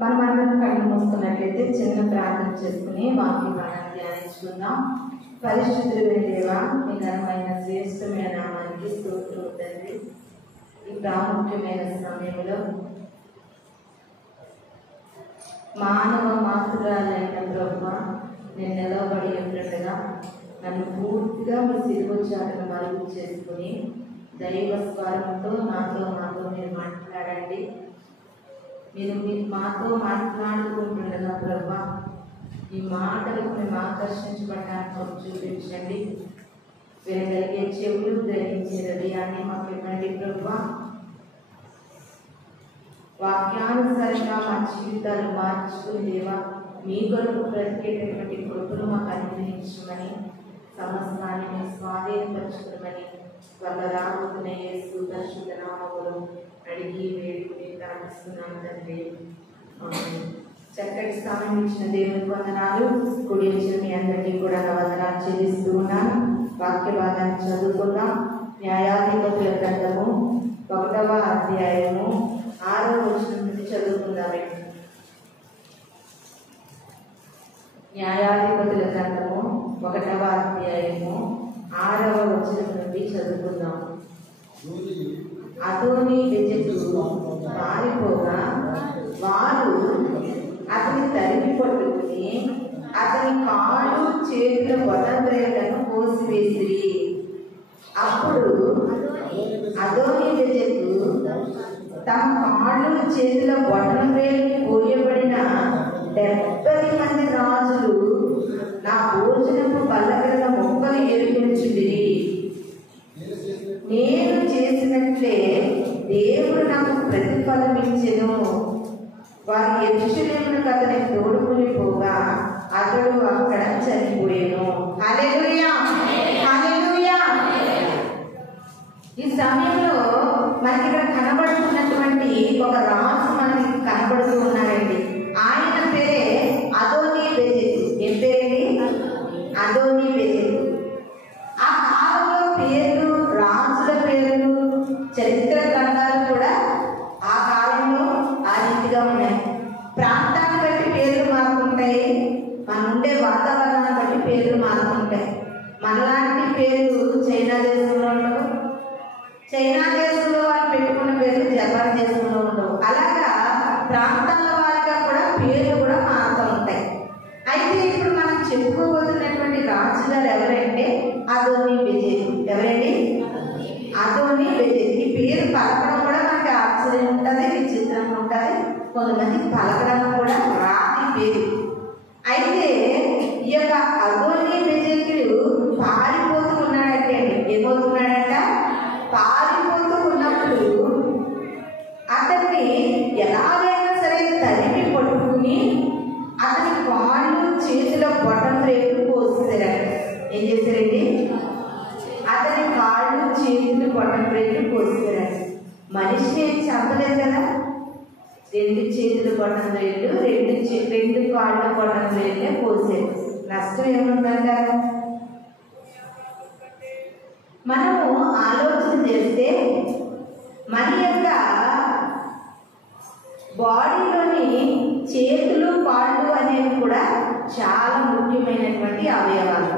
మనమందరం కళ్ళు మూసుకున్నట్లయితే చిన్న ప్రార్థన చేసుకుని వాక్య భాగాన్ని ధ్యానించుకుందాం. పరిశుద్ధుడైన దేవా, మీ ఘనమైన శ్రేష్టమైన నామానికి స్తోత్రం తండ్రి. ఈ ప్రాముఖ్యమైన సమయంలో మానవ మాతృరాలైన ప్రభువా, నేను నిలవబడి ఉన్నట్టుగా నన్ను పూర్తిగా మీ సిలువ చాటును మరుగు చేసుకుని దైవ స్వరంతో నాతో మీరు మాట్లాడండి. మీరు మాతో మాట్లాడుకుంటుండగా ప్రభా, ఈ మాటలకు మేము ఆకర్షించబడడానికి చూపించండి. వినగలిగే చెవులు గ్రహించే హృదయాన్ని మాకు ఇవ్వండి ప్రభా. వాక్యానుసారంగా మా జీవితాలు మార్చుకుని దేవా, మీ కొరకు బ్రతికేటటువంటి కృపను మాకు అనుగ్రహించమని, సమస్తాన్ని మేము స్వాధీనపరచుకుని వల్ల రాబోతున్న యేసు పరిశుద్ధ నామములో అడిగి వేడుకుని ప్రార్థిస్తున్నాను తండ్రి. చక్కటి స్థానం ఇచ్చిన దేవుని వందనాలు. కుడి వచ్చిన మీ అందరికీ కూడా వందనాలు చెల్లిస్తూ ఉన్నాను. వాక్య భాగాన్ని చదువుకుందాం. న్యాయాధిపతుల గ్రంథము 1వ అధ్యాయము 6వ వచనం నుండి చదువుకుందామే. న్యాయాధిపతుల గ్రంథము 1వ అధ్యాయము 6వ వచనం నుండి చదువుకుందాం. అదోని బెజెకు పారిపోగా వారు అతని తరిమి పట్టుకుని అతని కాళ్ళు చేతుల బొటనవేళ్లను కోసివేసిరి. అప్పుడు అదోని బెజెకు తమ కాళ్ళు చేతుల బొటనవేలు కోయబడిన 70 మంది రాజులు నా భోజనపు బల్లగల మొక్కలు ఏర్పరిచింది. నేను చేసినట్లే దేవుడు నాకు ప్రతిఫలం ఇచ్చెను. వారు యెరూషలేమునకు అతని తోడుకుని పోగా అతడు అక్కడ చనిపోయాను. హల్లెలూయా, హల్లెలూయా. ఈ సమయంలో మనకి ఇక్కడ కనబడుతున్నటువంటి ఒక రాజు మనకి కనబడుతూ ఉన్నారండి. ఆయన పేరే అదోని బెజెకు. ఏం పేరేంటి? అదోని బెజెకు. ఆ కాలంలో పేర్లు, రాజుల పేర్లు, చరిత్ర గ్రంథాలు కూడా ఆ కాలంలో ఆ రీతిగా ఉన్నాయి. ప్రాంతాన్ని బట్టి పేర్లు మారుతుంటాయి, మన ఉండే వాతావరణాన్ని బట్టి పేర్లు మారుతుంటాయి. మనలాంటి పేర్లు చైనా దేశంలో ఉండవు, చైనా దేశంలో వాళ్ళు పెట్టుకున్న పేర్లు జపాన్ దేశంలో ఉండవు. అలాగా ప్రాంతాల వారిగా కూడా పేర్లు కూడా మారుతూ ఉంటాయి. అయితే ఇప్పుడు మనం చెప్పుకోబోతున్నటువంటి రాజుగారు ఎవరంటే అదోని బెజెకు. ఎవరండి? అదోని బెజెకు. ఈ పేరు పలకడం కూడా మనకి ఆశ్చర్యం ఉంటుంది, విచిత్రంగా ఉంటుంది. కొంతమంది పలకడం కూడా రాని పేరు. అయితే ఈ యొక్క అదోని బెజెకు పారిపోతూ ఉన్నాడంటే, ఏమవుతున్నాడంట? పారిపోతూ ఉన్నప్పుడు అతన్ని ఎలాగైనా సరే తరిమి పట్టుకుని అతని కాళ్ళు చేతుల బొటనవేలు కోసేసారంట. ఏం చేశారండి? అతని కాళ్ళు చేతులు బొటనవేలు కోసేసారంట. మనిషిని ఏం చంపలేదు కదా. 2 చేతుల బొటనవేలు, 2 కాళ్ళ బొటనవేలే కోసేది. నష్టం ఏముందంటారు? మనము ఆలోచన చేస్తే మన యొక్క బాడీలోని చేతులు, కాళ్ళు అనేవి కూడా చాలా ముఖ్యమైనటువంటి అవయవాలు.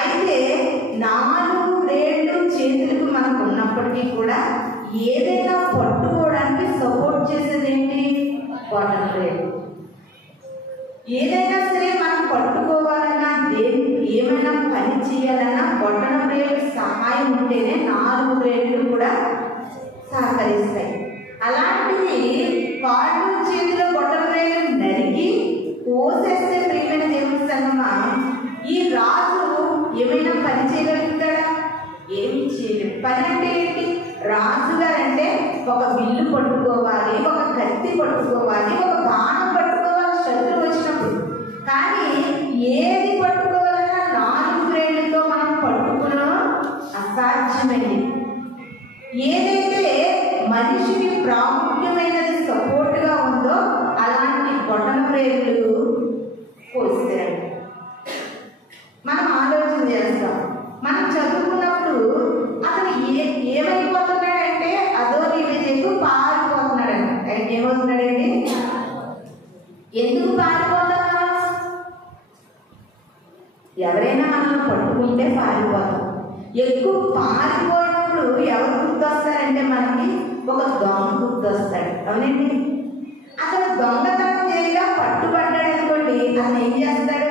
అయితే 4 వేళ్ళు చేతులకు మనకు ఉన్నప్పటికీ కూడా ఏదైనా పట్టుకోవడానికి సపోర్ట్ చేసేది ఏంటి? బొటనవేలు. ఏదైనా సరే మనం పట్టుకోవాలన్నా, ఏమైనా పని చేయాలన్నా బొటనవేలు సహాయం ఉంటేనే 4 వేళ్ళు కూడా సహకరిస్తాయి. అలాంటిది కాళ్ళు చేతిలో బొటనవేలు నరికి కోసేస్తే ప్రియమైన దేవుని సంగమా, ఈ రాజు ఏమైనా పని చేయగలుగుతాడా? ఏమి చేయలేడు. పని అంటే ఏంటి? రాజుగారంటే ఒక విల్లు పట్టుకోవాలి, ఒక కత్తి పట్టుకోవాలి, ఒక బాణం పట్టుకోవాలి శత్రువు వచ్చినప్పుడు. కానీ ఏది పట్టుకోవాలన్నా 4 వేళ్ళతో మనం పట్టుకోవడం అసాధ్యమైనది. ఏదైతే మనిషికి ప్రాముఖ్యమైనది సపోర్ట్గా ఉందో అలాంటి బొటనవేలు కోస్తారండి. మనం ఆలోచన చేస్తాం. మనం చదువుకున్నప్పుడు అతను ఏమైపోతున్నాడంటే అదోని బెజెకు పారిపోతున్నాడండి. ఆయన ఏమవుతున్నాడండి? ఎందుకు పారిపోతాం? ఎవరైనా మనం పట్టుకుంటే పారిపోతాం. ఎక్కువ పారిపోయినప్పుడు ఎవరు గుర్తొస్తారంటే మనకి ఒక దొంగ గుర్తొస్తాడు. అవునండి? అతను దొంగతనం చేయగా పట్టుబడ్డాడు అనుకోండి, అతను ఏం చేస్తాడు?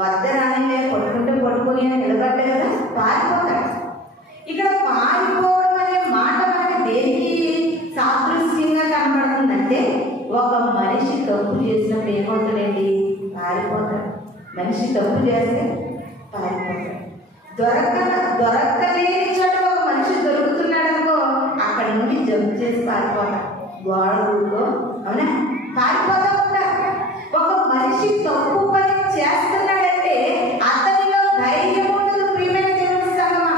వద్దరాని పట్టుకుంటే పట్టుకొని నిలబడ్డా కదా, పారిపోతాడు. ఇక్కడ పారిపోవడం అనే మాట మనకి దేనికి సాదృశ్యంగా కనబడుతుందంటే, ఒక మనిషి తప్పు చేసినప్పుడు ఏమవుతాడండి? పారిపోతాడు. మనిషి తప్పు చేస్తే పారిపోతాడు. దొరకలేని చోట ఒక మనిషి దొరుకుతున్నాడు అనుకో, అక్కడి నుండి జంప్ చేసి పారిపోతాడు. గోడ ఊళ్ళో అవునా పారిపోతా ఉంటారు. ఒక మనిషి తప్పు పని చేస్తున్నాడంటే అతనిలో ధైర్యం ఉండదు. ప్రియమైన దేవుని సంగమా,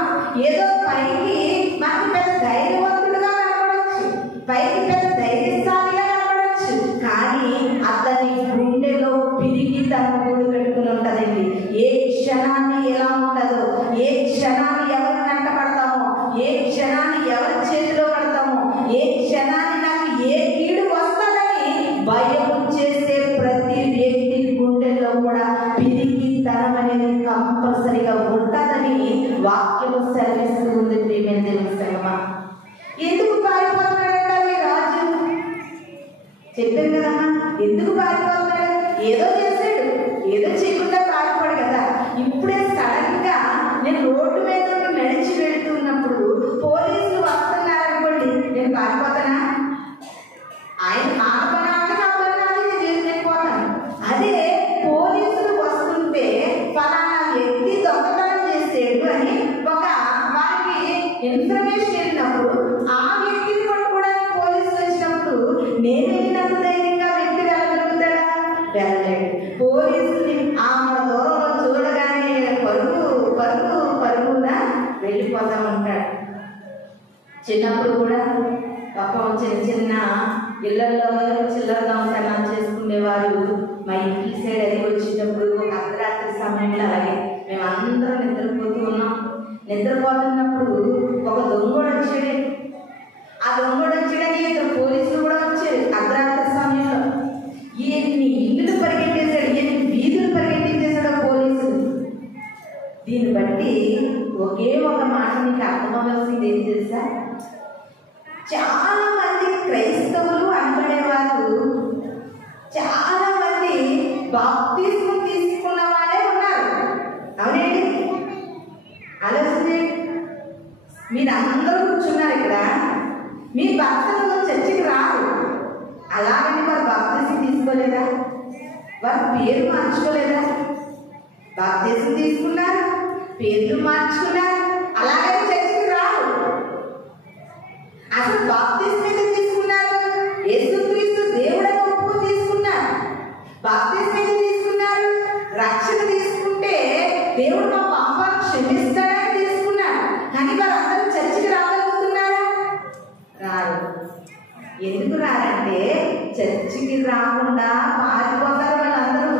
ఏదో పైకి మనకి పెద్ద ధైర్యవంతుడుగా కనబడవచ్చు, పైకి పెద్ద ధైర్యశాలిగా కనబడవచ్చు, కానీ అతని గుండెలో పిరిగి తన గూడు కట్టుకుని ఉంటదండి. ఏ క్షణాన్ని ఎలా ఉంటుందో, ఏ క్షణాన్ని ఎవరు వెంటబడతామో, ఏ క్షణాన్ని ఎవరి చేతిలో పడతామో, ఏ క్షణాన్ని నాకు ఏ కీడు వస్తుందని భయం చేసే ప్రతి వ్యక్తి గుండెల్లో కూడా పిరికితనం అనేది కంపల్సరిగా ఉంటుందని వాక్యం సెలవిస్తూ ఉంది. ప్రియమైన దేవుని సంగమా, ఎందుకు పారిపోతున్నాడంటే రాజు చెప్పారు కదా, ఎందుకు పారిపోతున్నాడు? ఏదో చేశాడు, ఏదో చేయకుండా పారిపోడు కదా. ఇప్పుడే సడన్ గా నేను రోడ్డు మీద నడిచి వెళ్తున్నప్పుడు పోలీసులు వస్తున్నారనుకోండి, నేను పారిపోతానా? ఆయన నేను పోతాను. అదే పోలీసులు వస్తుంటే ఫలానా వ్యక్తి దొంగతనం చేసాడు అని ఒక వారికి ఇన్ఫర్మేషన్ వెళ్ళినప్పుడు, ఆ వ్యక్తిని పట్టుకోవడానికి పోలీసులు వచ్చినప్పుడు నేను వెళ్ళినంత ధైర్యంగా వ్యక్తి వెళ్ళగలుగుతాడా? వెళ్ళలేడు. పోలీసుని ఆమె దూరంలో చూడగానే పరుగున వెళ్ళిపోతా ఉంటాడు. చిన్నప్పుడు కూడా పాపం చిన్న ఇళ్లలో చిల్లర దొంగతనాలు చేసుకునేవారు. మా ఇంటి సైడ్ అది వచ్చేటప్పుడు అర్ధరాత్రి సమయంలో అలాగే మేమందరం నిద్రపోతున్నప్పుడు ఒక దొంగోడు వచ్చాడు. ఆ దొంగోడు వచ్చాడని ఇద్దరు పోలీసులు కూడా వచ్చారు అర్ధరాత్రి సమయంలో. ఎన్ని ఇల్లులు పరిగెట్టేశాడు, ఎన్ని వీధులు పరిగెట్టించేశాడో పోలీసులు. దీన్ని బట్టి ఒకే ఒక మాట మీకు అర్థమవలసింది ఏం తెలుసా? చాలా మంది క్రైస్తవులు అనబడేవారు, చాలా మంది బాప్తిస్మం తీసుకున్న వాళ్ళే ఉన్నారు. అవునండి? ఆలోచించండి. మీరు అందరూ కూర్చున్నారు ఇక్కడ, మీ భక్తులు చర్చికి రారు, అలాగని వారు బాప్తిస్మం తీసుకోలేదా? వారు పేరు మార్చుకోలేదా? బాప్తిస్మం తీసుకున్నారు, పేర్లు మార్చుకున్నారు, అలాగని చర్చికి రారు. అసలు బాప్తిస్మం ఎందుకు తీసుకున్నారు? యేసుక్రీస్తు దేవుడని ఒప్పుకొని తీసుకున్నారు. బాప్తిస్మం ఎందుకు తీసుకున్నారు? రక్షణ తీసుకుంటే దేవుడు మా పాపాలను క్షమిస్తాడని తీసుకున్నారు. కానీ వారందరూ చర్చికి రాగలుగుతున్నారా? రారు. ఎందుకు రారంటే చర్చికి రాకుండా పారిపోతారు. వాళ్ళందరూ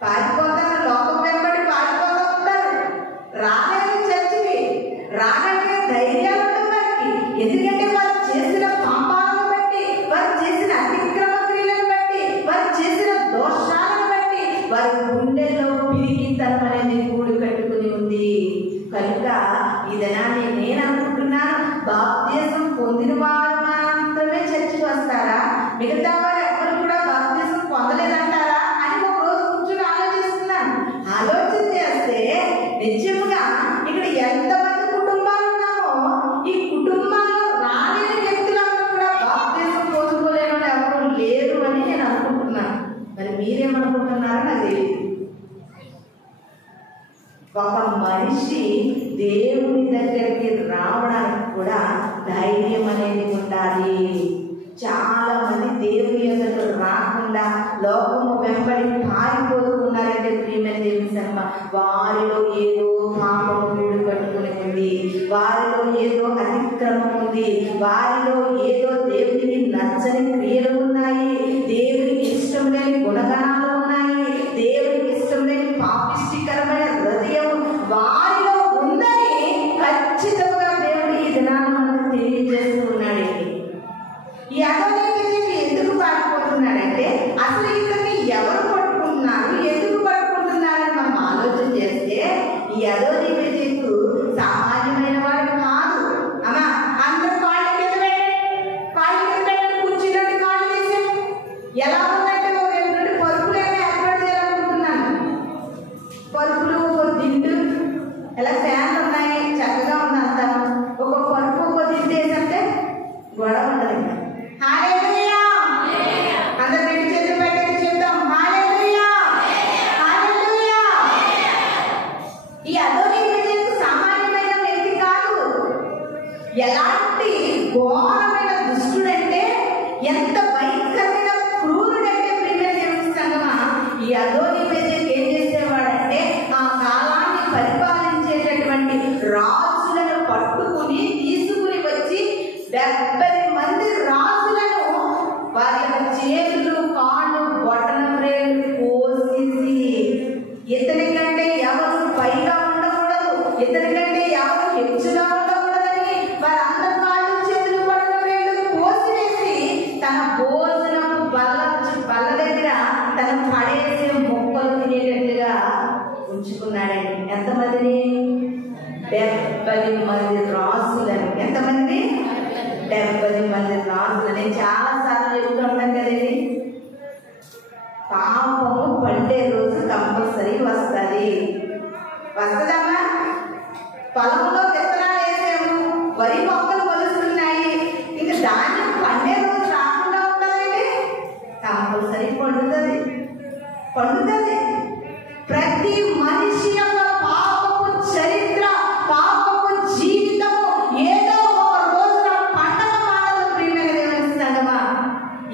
పారిపోతారు, లోకం వెంబడి పారిపోతూ ఉంటారు. రాలేదు చర్చికి, రాగలిగే ధైర్యాలు ఉండవు వారికి. ఎందుకంటే వారు చేసిన పాపాలను బట్టి, వారు చేసిన అతిక్రమ క్రియలను బట్టి, వారు చేసిన దోషాలను బట్టి వారి గుండెల్లో పిరికితనం అనేది గూడు కట్టుకుని ఉంది. కనుక ఈ దినాన్ని నేను అనుకుంటున్నాను, బాప్తిస్మం పొందిన వారు మాత్రమే చర్చికి వస్తారా, మిగతా వారు ఎవరు కూడా బాప్తిస్మం పొందలేదంటారా అని ఒక రోజు కూర్చొని ఆలోచిస్తున్నాను. ఆలోచన చేస్తే నిజంగా ఇక్కడ ఎంతమంది కుటుంబాలు ఉన్నామో, ఈ కుటుంబాల్లో రాలేని వ్యక్తులందరూ కూడా బాప్తిస్మం పొందుకోలేని ఎవరు లేరు అని నేను అనుకుంటున్నాను. మరి మీరేమనుకుంటున్నారో నాకు తెలియదు. ఒక మనిషి దేవుని దగ్గరికి రావడానికి కూడా ధైర్యం అనేది ఉండాలి. చాలా మంది దేవుని ఎదురు రాకుండా లోకము వెంబడి పారిపోతున్నారంటే ప్రియమైన దేవుని సంగమా, వారిలో ఏదో పాపము గూడు కట్టుకుని ఉంది, వారిలో ఏదో అతిక్రమం ఉంది, వారిలో ఏదో దేవునికి నచ్చని క్రియలు ఉన్నాయి, దేవునికి ఇష్టం లేని గుణగణాలు ఉన్నాయి, దేవునికి ఇష్టం లేని పాపిష్టికరమైన హృదయం వారిలో ఉందని ఖచ్చితంగా దేవుడు ఈ దినాన్ని మనకు తెలియజేస్తూ ఉన్నాడండి. ఈ అధోలోకి ఎందుకు పారిపోతూ ఏమనుకున్నాడంటే అసలు ఇతన్ని ఎవరు పట్టుకుంటున్నారు, ఎందుకు పట్టుకుంటున్నారని మనం ఆలోచన చేస్తే ఈ అదోనీబెజెకు సామాన్యమైన వాడు కాదు. అమ్మా అందరూ కాళ్ళు కింద పెట్టండి, కూర్చున్నట్టు కాళ్ళు తీసే. ఎలా ఉందంటే ఒక 2 పరుపులైనా ఏర్పాటు చేయాలనుకుంటున్నాను. పరుపులు, ఒక దిండు, ఎలా ఫ్యాన్లు ఉన్నాయి, చక్కగా ఉంది అంతా. ఒక పరుపు, ఒక దిండు వేసంటే గొడవ ఉండదు. హల్లెలూయా, అందరూ 2 చేతులు పైకి చెప్తాం హల్లెలూయా, హల్లెలూయా. ఈ అదోనీబెజెకు సామాన్యమైన వ్యక్తి కాదు. ఎలాంటి ఘోరమైన దుష్టుడంటే, ఎంత భయంకరమైన క్రూరుడంటే ప్రియమైన దేవుని సంగమా, ఈ అదోనీబెజెకు ఏం చేసేవాడంటే ఆ కాలాన్ని పరిపాలించేటటువంటి రాజులను పట్టుకుని తీసుకుని వచ్చి 70 మంది రాజులను వారి చేతులు, కాళ్ళు, బొటన వ్రేళ్ళు కోసేసి ఇతని కంటే ఎవరు పైగా ఉండకూడదు, ఇతని కంటే ఎవరు హెచ్చుగా ఉండకూడదని వారందరి కాళ్ళు, చేతులు, బొటన వ్రేళ్ళు కోసివేసి తన భోజనపు బల్ల దగ్గర తన పడేసే మొక్కలు తినేటట్టుగా ఉంచుకున్నాడండి. ఎంతమందిని? 70 మంది రాజులను. ఎంతమంది? 70 మంది రాజులు. నేను చాలా సార్లు చెప్తూ ఉంటాను కదండి, పాపము పండే రోజు కంపల్సరీ వస్తుంది. వస్తుందమ్మా. పొలంలో విత్తనాలు వేసాము, వరి మొక్కలు మొలుస్తున్నాయి, ఇంకా దాన్ని పండే రోజు రాకుండా ఉండాలంటే కంపల్సరీ పండుతుంది. ప్రతి మనిషి యొక్క పాపపు చరిత్ర, పాపపు జీవితము ఏదో ఒక రోజున పండగ మానదు. ప్రియమైన దేవుని సంగమా,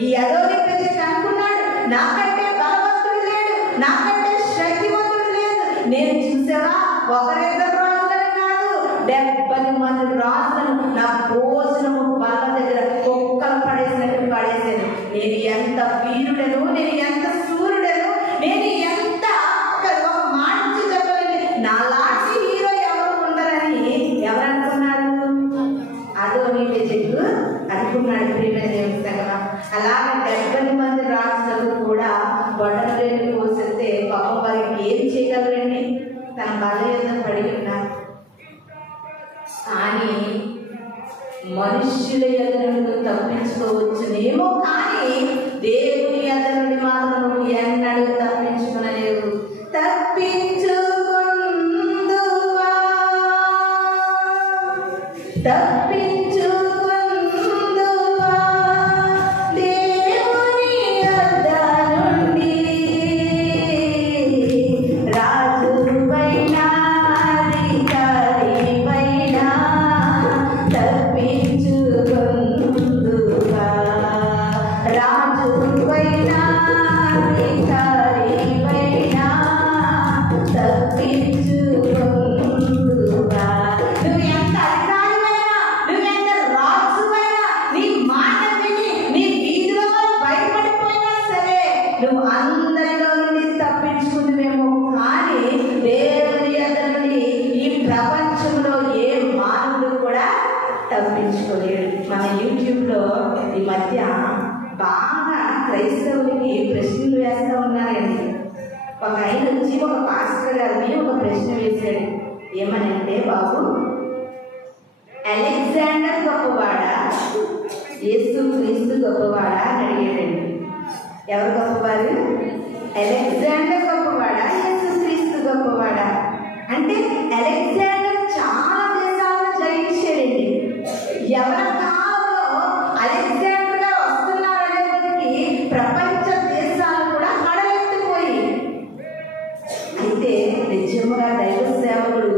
ఈ అదోనీబెజెకు అనుకున్నాడు, నాకంటే బలవంతుడు లేడు, నాకంటే శక్తివంతుడు లేదు. నేను చూసావా, 1-2 రాజులను కాదు, 70 మంది రాజులను నా భోజనము బల్ల దగ్గర కుక్కలు పడేసినట్టు పడేసాను. నేను ఎంత వీరుడను, నేను ఎంత సూర్యుడను, నేను ఎంత ఒక మాట చెప్పలేదు. నాలాంటి హీరో ఎవరు ఉండరని ఎవరనుకున్నారు? అదోనీబెజెకు అనుకున్నాడు. ప్రియమైన దేవుని సంగమా, అలాగే 70 మంది రాజులకు కూడా బొటన వ్రేళ్ళు కోసేస్తే పాపం వారికి ఏం చేయగలరండి? తన బల మీద పడి ఉన్నారు. కానీ మనుష్యుల ఎదుట నుండి తప్పించుకోవచ్చునేమో, కానీ దేవుని ఎదుట నుండి మాత్రం నువ్వు ఎన్నడూ తప్పించుకునలేవు. తప్పించుకుందువా, తప్పించుకుందువా దేవుని యొద్ద నుండి, రాజువైనా అధికారివైనా తప్పించుకుందువా, రాజువైనా అధికారివైనా తప్పించుకుందువా. నువ్వు ఎంత అధికారివైనా, నువ్వెంత రాజువైనా, నీ మాట విని నీ వీధిలో భయపడిపోయినా సరే నువ్వు అందరిలో నుండి తప్పించుకుందువేమో, కానీ దేవుని ఎదుట నుండి ఈ ప్రపంచంలో ఏ మానవుడు కూడా తప్పించుకోలేడు. మన యూట్యూబ్లో ఈ మధ్య బాగా క్రైస్తవులకి ప్రశ్నలు వేస్తూ ఉన్నారండి. ఒక ఆయన వచ్చి ఒక పాస్టర్ గారిని ఒక ప్రశ్న వేశాడు. ఏమనంటే, బాబు, అలెగ్జాండర్ గొప్పవాడా, యేసుక్రీస్తు గొప్పవాడా అని అడిగాడండి. ఎవరు గొప్పవారు? అలెగ్జాండర్ గొప్పవాడా, యేసుక్రీస్తు గొప్పవాడా అంటే అలెగ్జాండర్ చాలా దేశాలను జయించాడండి. ఎవరి కాలంలో అలెగ్జాండర్ గారు వస్తున్నారనేప్పటికీ ప్రపంచ దేశాలు కూడా హడలెత్తిపోయి. అయితే నిజముగా దైవ సేవకుడు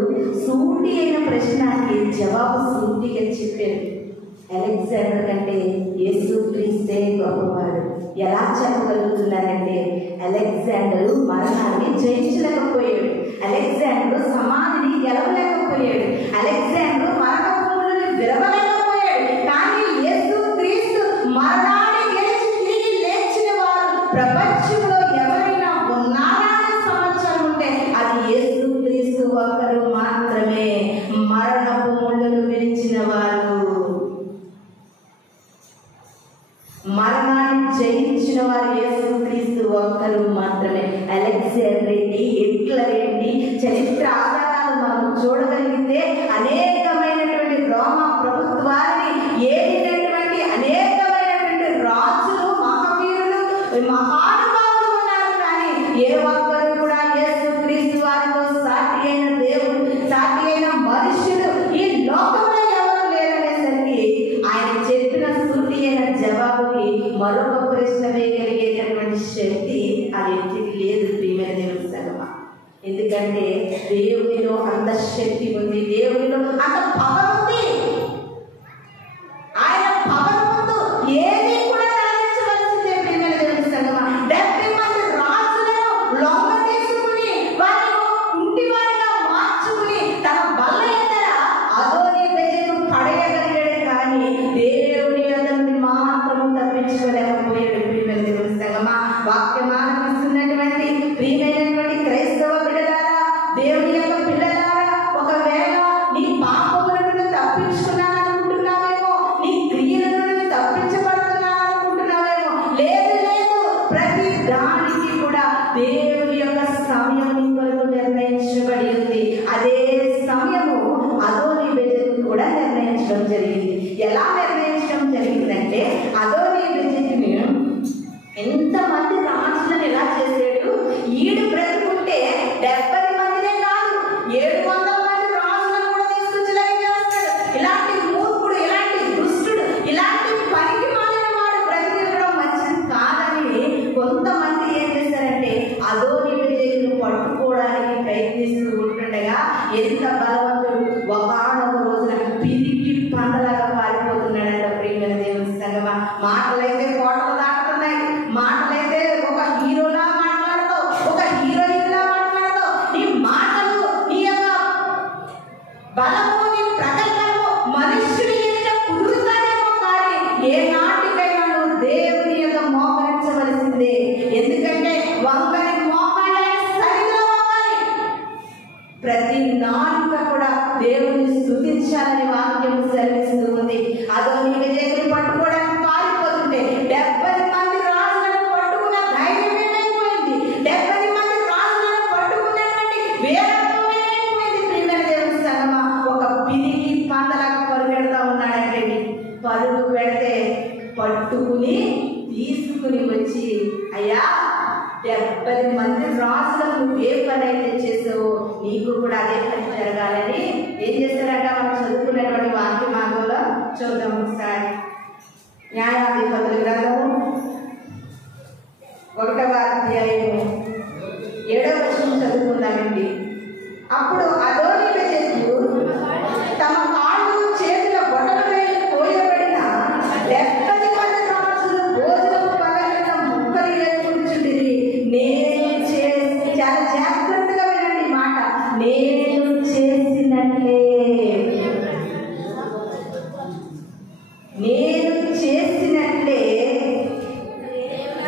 సూటి అయిన ప్రశ్నకి జవాబు సూటిగా చెప్పాడు. అలెగ్జాండర్ కంటే యేసుక్రీస్తే గొప్పవాడు. ఎలా చెప్పగలుగుతున్నారంటే, అలెగ్జాండర్ మరణాన్ని జయించలేకపోయాడు, అలెగ్జాండర్ సమాధిని గెలవలేకపోయాడు, అలెగ్జాండర్ మరణ భూములను విరవలేకపోయాడు. కానీ యేసుక్రీస్తు మరణాన్ని గెలిచి తిరిగి లేచిన వారు ప్రపంచంలో ఎవరైనా ఉన్నారనే సమాచారం ఉంటే అది యేసుక్రీస్తు ఒకరు మాత్రమే. మరణ భూములను విరిచిన వారు, మరణాన్ని జయించిన వారు యేసుక్రీస్తు ఒక్కరు మాత్రమే. అలెగ్జాండర్ ఏంటి, హిట్లర్ ఏంటి, చరిత్ర ఆధారాలు మనం చూడగలిగితే అనేకమైనటువంటి రోమా ప్రభుత్వాన్ని ఏలినటువంటి అనేకమైనటువంటి రాజులు, మహావీరులు, మహానుభావులు ఉన్నారు. కానీ ఏ ఒక్కరు కూడా యేసుక్రీస్తు వారితో సాటి అయిన దేవుడు, సాటి అయిన మనుషులు ఈ లోకంలో ఎవరు లేరనేసరికి ఆయన చెప్పిన సూటి అయిన జవాబుకి మరొక ప్రశ్న వేయగలిగేటటువంటి శక్తి ఆ వ్యక్తికి లేదు. ప్రియమైన దేవుని సంగమా, ఎందుకంటే దేవునిలో అంత శక్తి ఉంది, దేవునిలో అంత పవర్ ఉంది. ఆయన పవర్ ముందు ఏది కూడా తరలించవలసిందే. ప్రియమైన దేవుని సంగమా, 70 మంది రాజులను లొంగ తీసుకుని వారిని కుంటివారిగా మార్చుకుని తన బల్ల ఎత్తర అదోనీబెజెకును పడేయగలిగాడు. కానీ దేవుని యొద్దకు మాత్రం తప్పించుకోలేకపోయాడు. ప్రియమైన దేవుని సంగమా, వాక్యం ఆలకిస్తున్నటువంటి ప్రియమైనటువంటి క్రైస్తవ బిడ్డలారా, దేవుని యొక్క పిల్లలారా, ఒకవేళ నీ పాపముల నుండి తప్పించుకున్నాననుకుంటున్నావేమో, నీ క్రియల నుండి తప్పించబడుతున్నాననుకుంటున్నావేమో. లేదు లేదు, ప్రతి దానికి కూడా దేవుని యొక్క సమయం నీ కొరకు నిర్ణయించబడి ఉంది. అదే సమయము అదోనీబెజెకును కూడా నిర్ణయించడం జరిగింది. ఎలా నిర్ణయించడం జరిగిందంటే, అదోనీబెజెకుని ఎంతమంది రాజులను ఎలా చేసాడు, ఈడు బ్రతుకుంటే 70 మందినే కాదు 700 మంది రాజులను కూడా తీసుకొచ్చి లైన్ చేస్తాడు. ఇలాంటి మూర్ఖుడు, ఇలాంటి దుష్టుడు, ఇలాంటి పనికి మాలిన వాడు బ్రతికించడం మంచిది కాదని కొంతమంది ఏం చేశారంటే అదోనీబెజెకును పట్టుకోవడానికి ప్రయత్నిస్తూ ఉంటుండగా ఎంత బలవంతుడు ఒకనొక రోజున పిరికి పంటలాగా పారిపోతున్నాడంట. ప్రియమైన దేవుని సంగమా, మాటలైతే కోటలు దాటుతున్నాయి, మాటలైతే ఒక హీరోలా మాట్లాడతావు, ఒక హీరోయిన్లా మాట్లాడతావు. నీ మాటలు, నీ యొక్క బలము, నీ ప్రకటనము మనుష్యుడి ఎదుట కుదురుతానేమో, కానీ ఏ నాటికైనా నువ్వు దేవుని యొక్క మోకరించవలసిందే. ఎందుకంటే వంగని మోకాళ్ళే సరిగా వంగాలి. ప్రతి నాలుక కూడా దేవుని స్తుతించాలని వాక్యం సెలవిస్తూ ఉంది. అదోనీబెజెకును పట్టుకోవడానికి పారిపోతుంటే 70 మంది రాజులను పట్టుకున్న ధైర్యం ఏమైపోయింది, 70 మంది రాజులను పట్టుకున్నటువంటి వీరత్వం ఏమైపోయింది. ప్రియమైన దేవుని సంగమా, ఒక పిరికి పందలాగా పరుగెడతా ఉన్నాడంటే, పరుగు పెడితే పట్టుకుని తీసుకుని వచ్చి, అయ్యా 70 మంది రాజులకు నువ్వు ఏ పని అయితే చేసావో నీకు కూడా అదే పని జరగాలని ఏం చేశారంట. మనం చదువుకున్నటువంటి వాక్య మార్గంలో చూద్దాం ఒకసారి. న్యాయాధిపతుల గ్రంథము 1వ అధ్యాయము 7వ వచనం చదువుకుందామండి. అప్పుడు అదోనీబెజెకు తమ కాళ్ళు చేతుల బొటన వేలు కోయబడిన 70 మంది రాజులు భోజనము పగలిన ముక్కలు ఏర్పడుచుండిరి. నేను చాలా జాగ్రత్తగా వినండి మాట, నేను చేసినట్లే, నేను చేసినట్లే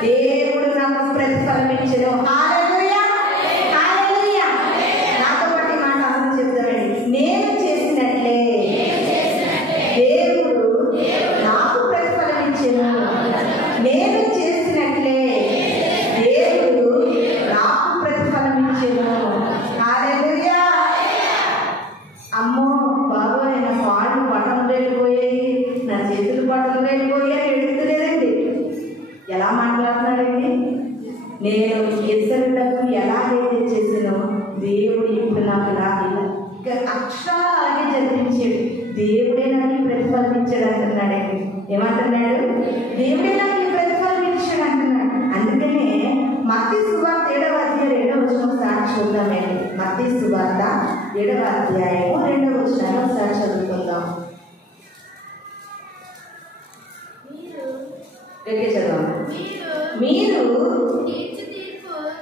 దేవుడు నాకు ప్రతిఫలం ఇచ్చెను. హల్లెలూయా, హల్లెలూయా. నాతో పాటు ఈ మాట అందరూ చెప్తామండి. నేను చేసినట్లే దేవుడు నాకు ప్రతిఫలం ఇచ్చెను. నేను చేసినట్లే దేవుడు నాకు ప్రతిఫలం ఇచ్చెను. హల్లెలూయా. అమ్మో బాబోయ్, నా కాళ్ళు బట్టలు వెళ్ళిపోయాయి, నా చేతులు బట్టలు వెళ్ళిపోయాయి ఎడుతులేదండి. ఎలా మాట్లాడుతున్నాడండి? నేను ఇతరులకు ఎలాగైతే చేసినో దేవుడు ఇప్పుడు నాకు అక్షరాలు అలాగే జరిపించాడు. దేవుడే నాకు ప్రతిఫలం ఇచ్చాడు అంటున్నాడండి. ఏమంటున్నాడు? దేవుడే నాకు ప్రతిఫలం ఇచ్చాడు అంటున్నాడు. అందుకనే మత్తయి సువార్త 7వ అధ్యాయం 2వ వచనం ఒకసారి చూద్దామండి. మత్తయి సువార్త 7వ అధ్యాయం 2వ వచనాన్ని ఒకసారి చదువుకుందాం. మీరు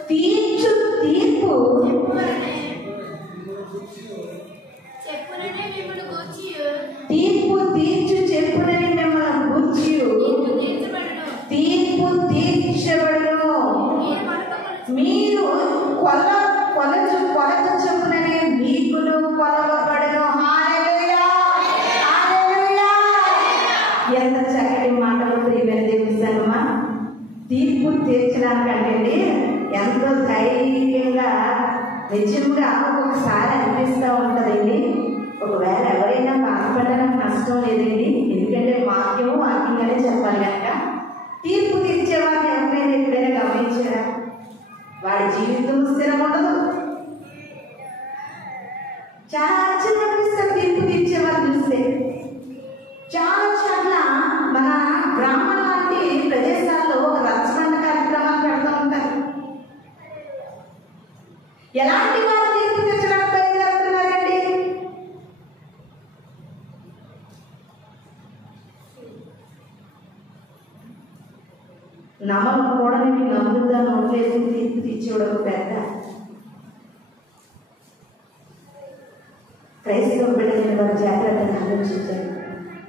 తీర్చు తీర్పు తీర్పు తీర్చు చెప్పునని మిమ్మల్ని గూర్చి తీర్పు తీర్చబడును. మీరు కొలత చెప్పుననే మీకును కొలవబడును. హల్లెలూయా, హల్లెలూయా. ఎంత చక్కటి మాటలు ప్రియమైన దేవుని సంగమా. తీర్పు తీర్చడానికంటే ఎంతో ధైర్యంగా నిజంగా ఒక్కొక్కసారి అనిపిస్తూ ఉంటుందండి. ఒకవేళ ఎవరైనా బాధపడడానికి నష్టం లేదండి, ఎందుకంటే వాక్యంగానే చెప్పాలి కనుక. తీర్పు తీర్చేవారిని ఎవరైనా ఎప్పుడైనా గమనించారా? వాడి జీవితం స్థిరం ఉండదు. చాలా ఆశ్చర్యం అనిపిస్తారు తీర్పు తీర్చేవారిని చూస్తే. చాలా చోట్ల మన గ్రామం లాంటి ప్రదేశాల్లో ఒక రచ్చబండ కార్యక్రమాలు పెడుతూ ఉంటారు. ఎలాంటి వారు తీర్పు తీర్చడానికి బయలుదేరుతున్నారండి? నమ్మకూడని నమ్ముతా నోట్లేసి తీర్పు తీర్చేవాడు ఒక పెద్ద క్రైస్తవ బిడ్డలైన వారు జాగ్రత్తగా ఆలోచించారు.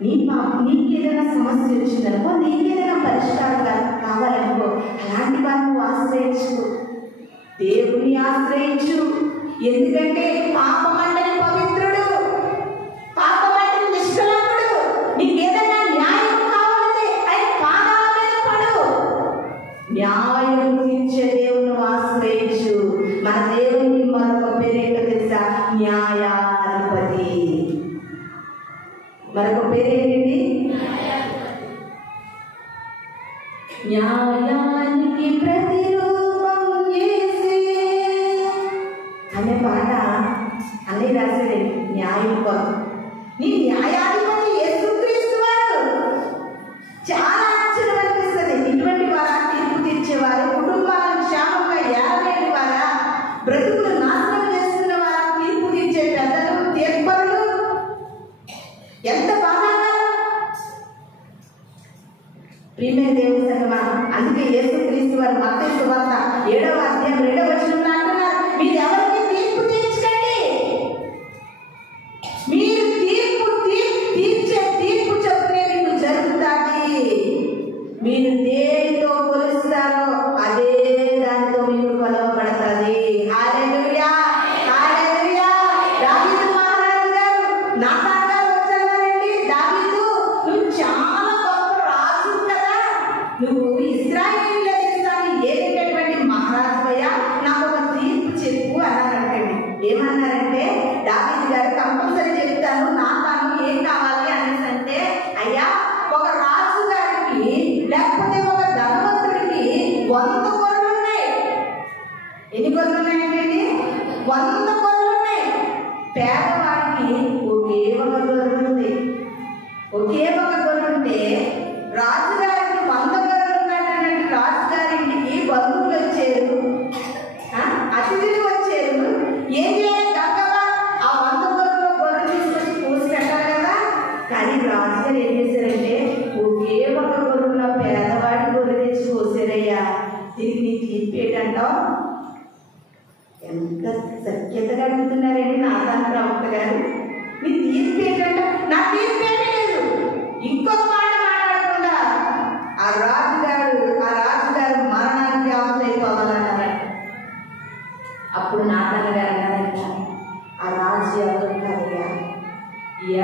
నీకు ఏదైనా సమస్య వచ్చిందనుకో, నీకు ఏదైనా పరిష్కారం కావాలనుకో, అలాంటి వారిని ఆశ్రయించు, దేవుని ఆశ్రయించు. ఎందుకంటే పాపమంటని పవిత్రుడు, పాపమంటని నిష్కలంకుడు. నీకేదైనా న్యాయం కావాలంటే ఆయన పాదాల మీద పడు. న్యాయం తీర్చే దేవుని ఆశ్రయించు. మన దేవునికి మరొక పేరేంటో తెలుసా? న్యాయాధిపతి. మరొక పేరేంటి? న్యాయానికి ప్రతిరూపం యేసే అనే పాట అన్నీ రాశాడు. న్యాయం కొరకు నీ న్యాయాధిపతి యేసుక్రీస్తు వారు. చాలా ఆశ్చర్యం అనిపిస్తుంది. ఇటువంటి వారా తీర్పు తీర్చేవారు? కుటుంబాలను క్షేమంగా ఏలలేని వారా? బ్రతుకులు నాశనం చేస్తున్న వారా తీర్పు తీర్చే పెద్దలు, తీర్పరులు? ఎంత బాధాకరం! ప్రియమైన దేవుని సంగమా, అందుకే యేసుక్రీస్తు వారు మత్తయి సువార్త 7వ అధ్యాయం 2వ వచనంలో అంటున్నారు, మీరు ఎవరికి తీర్పు తీర్చకండి. మీరు తీర్చే తీర్పు చొప్పునే మీకు జరుగుతుంది. మీరు దేనితో కొలుస్తారో అదే దానితో మీకు కొలవబడుతుంది. హల్లెలూయా, హల్లెలూయా. దావీదు మహారాజు గారు నాతాన్ గారు వచ్చారండి. దావీదు, నువ్వు చాలా గొప్ప రాజు కదా, నువ్వు ఇశ్రాయేలీయుల దేశాన్ని ఏలేటటువంటి మహారాజువయ్యా, నాకు ఒక తీర్పు చెప్పు అన్నారంటండి. ఏమన్నారంటే, దావీదు గారు కంపల్సరీ చెప్తాను, నాతాను ఏం కావాలి అనేసి అంటే, అయ్యా ఒక రాజు గారికి లేకపోతే ఒక ధనవంతుడికి 100 గొర్రెలు ఉన్నాయి. ఎన్ని గొర్రెలు ఉన్నాయండి? 100 గొర్రెలు ఉన్నాయి. పేదవాడికి ఒకే ఒక గొర్రెలు ఉంది. ఒకే ఒక గొర్రెలు ఉంటే రాజుగారికి 100 గొర్రెలు ఉన్నటువంటి రాజుగారింటికి బంధువులు వచ్చారు, అతిథులు వచ్చారు. ఏం చేయాలి? గక్కగా ఆ 100 గొర్రెలు గొర్రెలు తీసుకొచ్చి పూసి పెట్టాలి కదా. కానీ రాజుగారు ఏం చేశారంటే, ఒకే ఒక గొర్రెల పేదవాడి గొర్రె తెచ్చి పోసారయ్యా. తిరిగి నీ తీర్పు ఏంటంటావు? ఎంత సత్యతగా అడుగుతున్నారండి నాతాన్ ప్రవక్త గారు. నీ తీర్పు ఏంటంట? నా తీర్పు ఏమీ లేదు. ఇంకొక మాట మాట్లాడకుండా ఆ రాజుగారు మరణానికి ఆవులైపోవాలన్నారంట. అప్పుడు నాతాన్ గారు అన్నారంట, ఆ రాజు ఎవరు కాదయ్యా,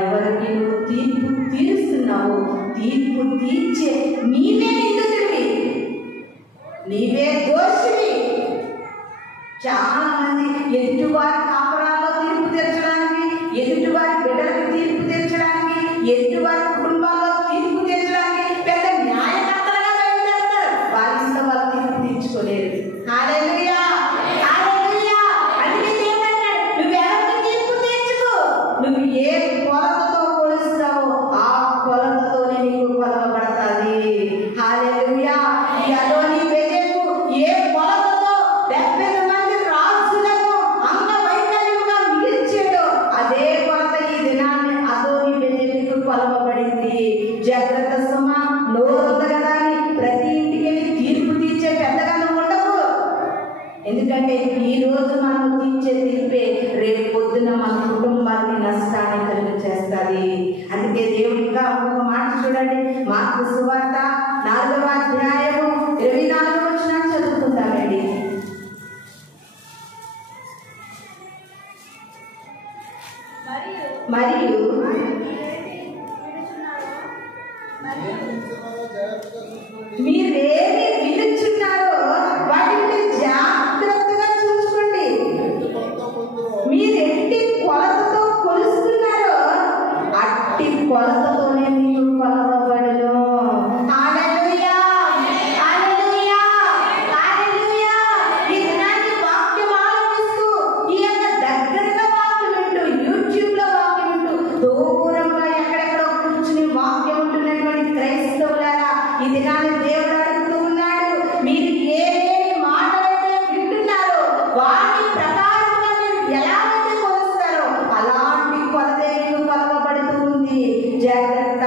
ఎవరికి నువ్వు తీర్పు తీరుస్తున్నావు, తీర్పు తీర్చే నీవే నిందితుడివి, నీవే దోషివి. చాలా మంది ఎదుటివారి కాపురాల్లో తీర్పు తీర్చడానికి, ఎదుటివారి బిడ్డలకు తీర్పు తీర్చడానికి, ఎదుటివారి కుటుంబాల్లో తీర్పు తీర్చడానికి పెద్ద న్యాయకర్తలుగా బయలుదేరుతారు. వాళ్ళ ఇంట్లో వాళ్ళు తీర్పు తీర్చుకోలేరు. హల్లెలూయా, హల్లెలూయా. అందుకే దేవుడు అన్నాడు, నువ్వెవరికి తీర్పు తీర్చుకో, నువ్వు ఏ కొలతతో కొలుస్తావో ఆ కొలతతోనే నీకు కొలవబడతాది. హల్లెలూయా. ఈ అదోని బెజెకు ఏ కొలతతో 70 మంది రాజులను అంగవైకల్యంగా మిగిల్చాడో అదే కొలత ఈ దినాన్ని అదోని బెజెకు కొలవబడింది. జాగ్రత్త సుమ, నోరు కదా అని ప్రతి ఇంటికి వెళ్ళి తీర్పు తీర్చే పెద్దగా నువ్వు ఉండవు. ఎందుకంటే ఈ రోజు మనం తీర్చే తీర్పే రేపు పొద్దున మన కుటుంబాన్ని నష్టాన్ని కలుగు చేస్తుంది. అందుకే దేవుడు ఇంకా ఒక మాట చూడండి, మార్కు సువార్త 4వ అధ్యాయము 24వ వచనం చదువుకుందామండి. మరియు మీరేమి దేవుడు అడుగుతూ ఉన్నాడు, మీరు ఏమేమి మాటలైతే వింటున్నారో వాటి ప్రకారంగా మీరు ఎలాగైతే కొలుస్తారో అలాంటి కొలతే మీకు కొలవబడుతూ ఉంది. జాగ్రత్త.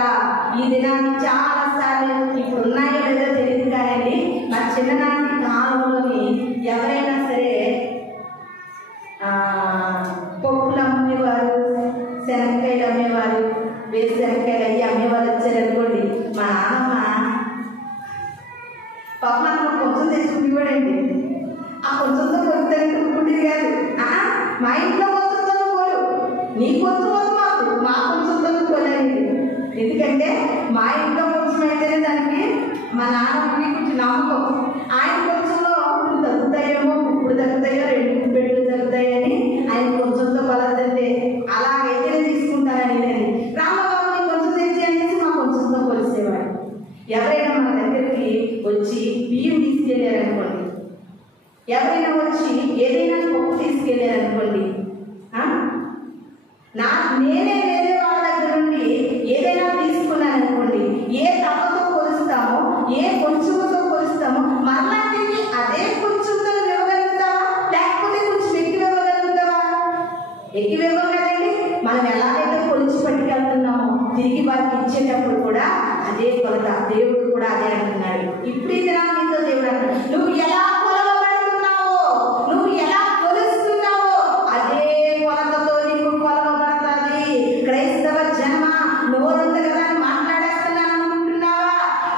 ఈ దినాన్ని చాలా సార్లు ఇప్పుడు ఉన్నాయో లేదో తెలియదు కానండి, మా చిన్ననాటి కాలంలోని ఎవరైనా సరే పప్పులు అమ్మేవారు, శనక్కాయలు అమ్మేవారు, వేరుశనక్కాయలు అయ్యి అమ్మేవారు వచ్చారనుకోండి, మా నాన్నమ్మ పాప కొంచెం తెచ్చుకుని ఇవ్వడండి. ఆ కొంచెంతో కొలుతారంటే ఉంటుంది కాదు, మా ఇంట్లో కొంచెంతో కోలు, నీ కొంచెం మాకు మా కొంచెంతో కొలండి. ఎందుకంటే మా ఇంట్లో కొంచెం అయితేనే దానికి మా నాన్నకి కొంచెం నమ్మకం. ఆయన కొంచెంలో ఇప్పుడు తగ్గుతాయేమో, ఇప్పుడు తగ్గుతాయో, 2 పెళ్ళు తగ్గుతాయని ఆయన కొంచెంతో కొలదంటే అలాగైతేనే తీసుకుంటారని నేను రామబాబుని కొంచెం తెచ్చి అనేసి మా కొంచెంతో కొలిసేవాడు. ఎవరైనా మన దగ్గరికి వచ్చి బియ్యం తీసుకెళ్ళారనుకోండి, ఎవరైనా వచ్చి ఏదైనా పప్పు తీసుకెళ్ళారనుకోండి, నేనే వేరే వాళ్ళ దగ్గర నుండి ఏదైనా తీసుకున్నాననుకోండి, ఏ తప్పతో కొలుస్తామో, ఏ కొంచెంతో కొలుస్తామో మరలా తిరిగి అదే కొంచెంతో ఇవ్వగలుగుతావా, లేకపోతే కొంచెం ఎక్కువ ఇవ్వగలుగుతావా? ఎక్కువ ఇవ్వం కదండి. మనం ఎలాగైతే కొలిచి పట్టుకెళ్తున్నామో తిరిగి వారికి ఇచ్చేటప్పుడు కూడా అదే కొలత. దేవుడు కూడా అదే అంటున్నాడు. ఇప్పుడు ఇది నీతో దేవుడు అంటున్నాడు, నువ్వు ఎలా కొలవబడుతున్నావో, నువ్వు ఎలా కొలుస్తున్నావో అదే కొలతతో నీకు కొలవబడుతుంది. క్రైస్తవ జన్మ నోరుంది కదా అని మాట్లాడేస్తున్నాను అనుకుంటున్నావా?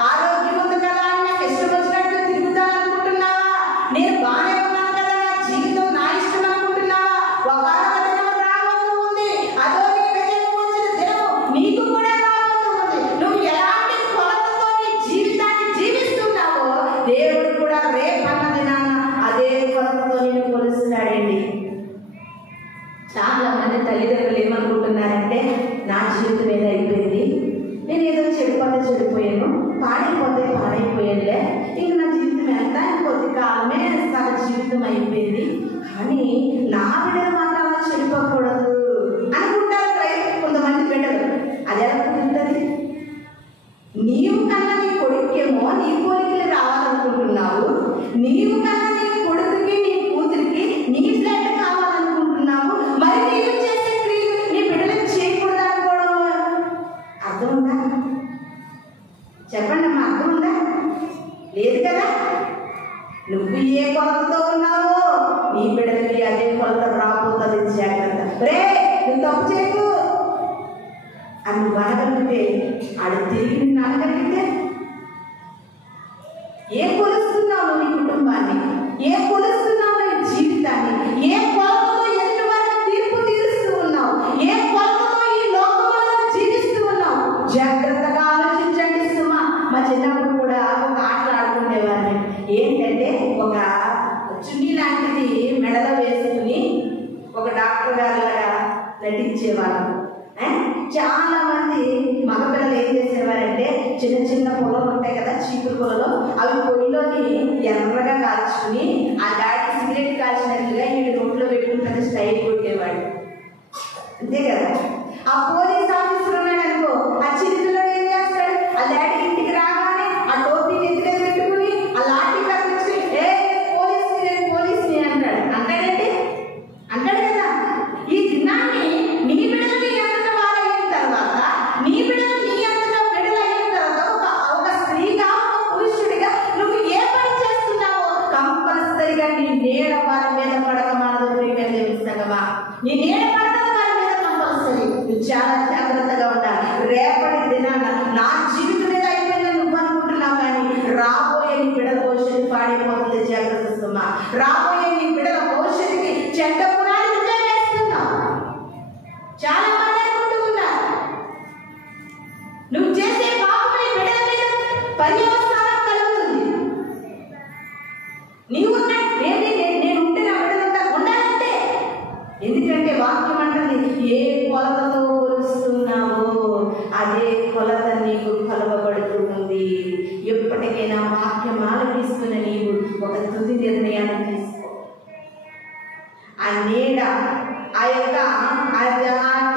ఆరోగ్యం ఉంది కదా అని నాకు ఇష్టం వచ్చినట్టు తిరుగుతాను అనుకుంటున్నావా? నేను బాగానే ఉన్నాను కదా, నా జీవితం నా ఇష్టం అనుకుంటున్నావా? ఒకనొక దినం రాబోతూ ఉంది, అదో నీ వెనుక వచ్చిన దినం నీకు కూడా రాబోతూ ఉంది. నువ్వు ఎలాంటి కొలతతో నీ జీవితాన్ని జీవిస్తున్నావో దేవుడు కూడా రేపన్న దినాన అదే కొలతతో నేను కొలుస్తున్నాడండి. చాలా మంది తల్లిదండ్రులు ఏమనుకుంటున్నారంటే, నా జీవితం ఏదో అయిపోయింది, నేను ఏదో చెడిపోతే చెడిపోయాను, పాడైపోతే పాడైపోయానులే, ఇంక నా జీవితం ఎంత కొద్ది కాలమే సగ జీవితం అయిపోయింది, కానీ నా బిడ్డలు మాత్రం అలా చెడిపోకూడదు అనుకుంటారు కొంతమంది బిడ్డలు. అది ఎలా కుదురుతుంది? నీవు కన్నా నీ కొడుకేమో నీ కోరికలు రావాలనుకుంటున్నావు, నీవు కన్నా నీ కొడుకుకి నీ కూతురికి నీ ఫ్లాట్ కావాలనుకుంటున్నావు, మరి నీవు చేసే క్రియలు నీ బిడ్డలకు చేయకూడదు అనుకోవడం అర్థం ఉందా? చెప్పండి అమ్మా, అర్థం ఉందా? లేదు కదా. నువ్వు ఏ కొలతతో ఉన్నావో నీ బిడ్డలకి అదే కొలత రాబోతుంది. జాగ్రత్త. రే నువ్వు తప్పు చేయకు అని నువ్వు అనగలిగితే ఆడు తిరిగి నిన్ను అనగలిగితే, ఏ కొలుస్తున్నావు నీ కుటుంబాన్ని, ఏ కొలుస్తున్నావు నీ జీవితాన్ని, ఏ కొలతతో ఎదుటి వారికి తీర్పు తీరుస్తూ ఉన్నావు, ఏ కొలతతో ఈ లోకంలో జీవిస్తూ ఉన్నావు? జాగ్రత్తగా ఆలోచించండి సుమా. మా చిన్నప్పుడు కూడా ఒక ఆటలు ఆడుకునేవారిని. ఏంటంటే ఒక చున్నీ లాంటిది మెడలో వేసుకుని ఒక డాక్టర్ గారిలాగా నటించేవారు. చాలా మంది మగపిల్లలు ఏం చేసేవారంటే, చిన్న చిన్న పొలలు ఉంటాయి కదా, చీపురు పొలలో, అవి పొయ్యిలోని ఎర్రగా కాల్చుకుని ఆ డాడీ సిగరెట్ కాల్చినట్లుగా వీడి నోట్లో పెట్టుకుంటే స్టైల్ కొట్టేవాడు. అంతే కదా. ఆ పోలీస్ ఆఫీసర్ ఉన్నాడు అనుకో, ఆ చిరులో ఏం చేస్తాడు, ఆ డాడీ ఇంటికి రాగానే ఆ టోపీ నెత్తిలో పెట్టుకుని ఆ లాఠీ కట్టించి పోలీస్ని అంటాడు. అంటాడండి, అంటాడు కదా. ఈ దినాన్ని నీ బిడ్డలని ఎంత వారైన తర్వాత, నీ బిడ్డలు నీ అంతగా బిడ్డలైన తర్వాత ఒక స్త్రీగా, ఒక పురుషుడిగా నువ్వు ఏ పని చేస్తున్నావో కంపల్సరిగా నీ నీడ వారి మీద పడక మానదు. ప్రియమా, నీ నీడ పడక వారి మీద కంపల్సరీ. నువ్వు చాలా జాగ్రత్తగా ఉండాలి. రేపటి దినాన నా జీవితం మీద అయిపోయిందని నువ్వు అనుకుంటున్నావు, కానీ రాబోయే నీ బిడ్డల భవిష్యత్తు పాడైపోతుంది. జాగ్రత్త సుమా. రాబోయే నీ బిడ్డల భవిష్యత్తుకి చెడ్డ పునాది వేస్తున్నావు. చాలా మంది అనుకుంటూ ఉన్నారు, నువ్వు చేసే పాపం నీ బిడ్డల మీద పర్యవసానం కలుగుతుంది. నీవు నేను ఉంటే నా బిడ్డలు ఉండాలంటే. ఎందుకంటే వాక్యం అంటుంది, ఏ కొలతతో కొలుస్తున్నావో అదే కొలత నీకు కలవబడుతుంది. ఎప్పటికైనా వాక్యం ఆలపిస్తున్న నీవు ఒక తుది నిర్ణయాన్ని తీసుకో. ఆ నీడ, ఆ యొక్క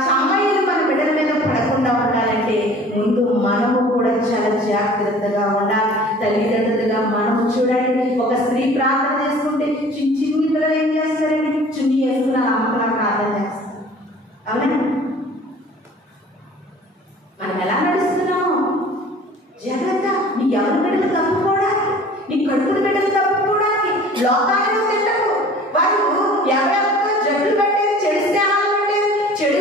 సమయాలు మన బిడ్డల మీద పడకుండా ఉండాలంటే ముందు మనము కూడా చాలా జాగ్రత్తగా ఉండాలి. తల్లిదండ్రులుగా మనం చూడండి, ఒక స్త్రీ ప్రార్థన చేసుకుంటే చిన్ని పిల్లలు ఏం చేస్తారండి? చున్నీ వేసుకుని అమ్మలా ప్రార్థన చేస్తారు. అవునా? మనం ఎలా నడుస్తున్నాము? జాగ్రత్త. నీ ఎవరి బిడ్డలు తప్పుకోవడానికి, నీ కడుపుని బిడ్డలు తప్పుకోవడానికి లోకాలను తిట్టకు. వాళ్ళు ఎవరెవరితో జడ్లు పట్టేది, చెడు స్నేహాలు పట్టేది, చెడు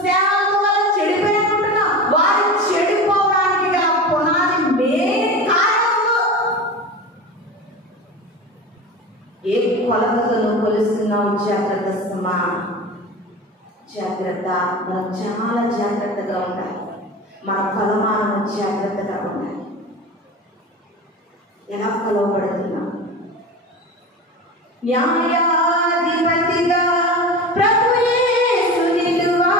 స్నేహాలతో వాళ్ళు చెడిపోయానుకుంటున్నాం. వారు చెడిపోవడానికి గల పునాది మెయిన్ కారణము ఏ కొలతతో నువ్వు కొలుస్తున్నావు? జాగ్రత్త సుమా, జాగ్రత్త. మనం చాలా జాగ్రత్తగా ఉండాలి. మన కొలమానం జాగ్రత్తగా ఉండాలి. ఎలా కొలవబడుతున్నాం? న్యాయాధిపతిగా ప్రభు యేసు నిలువా,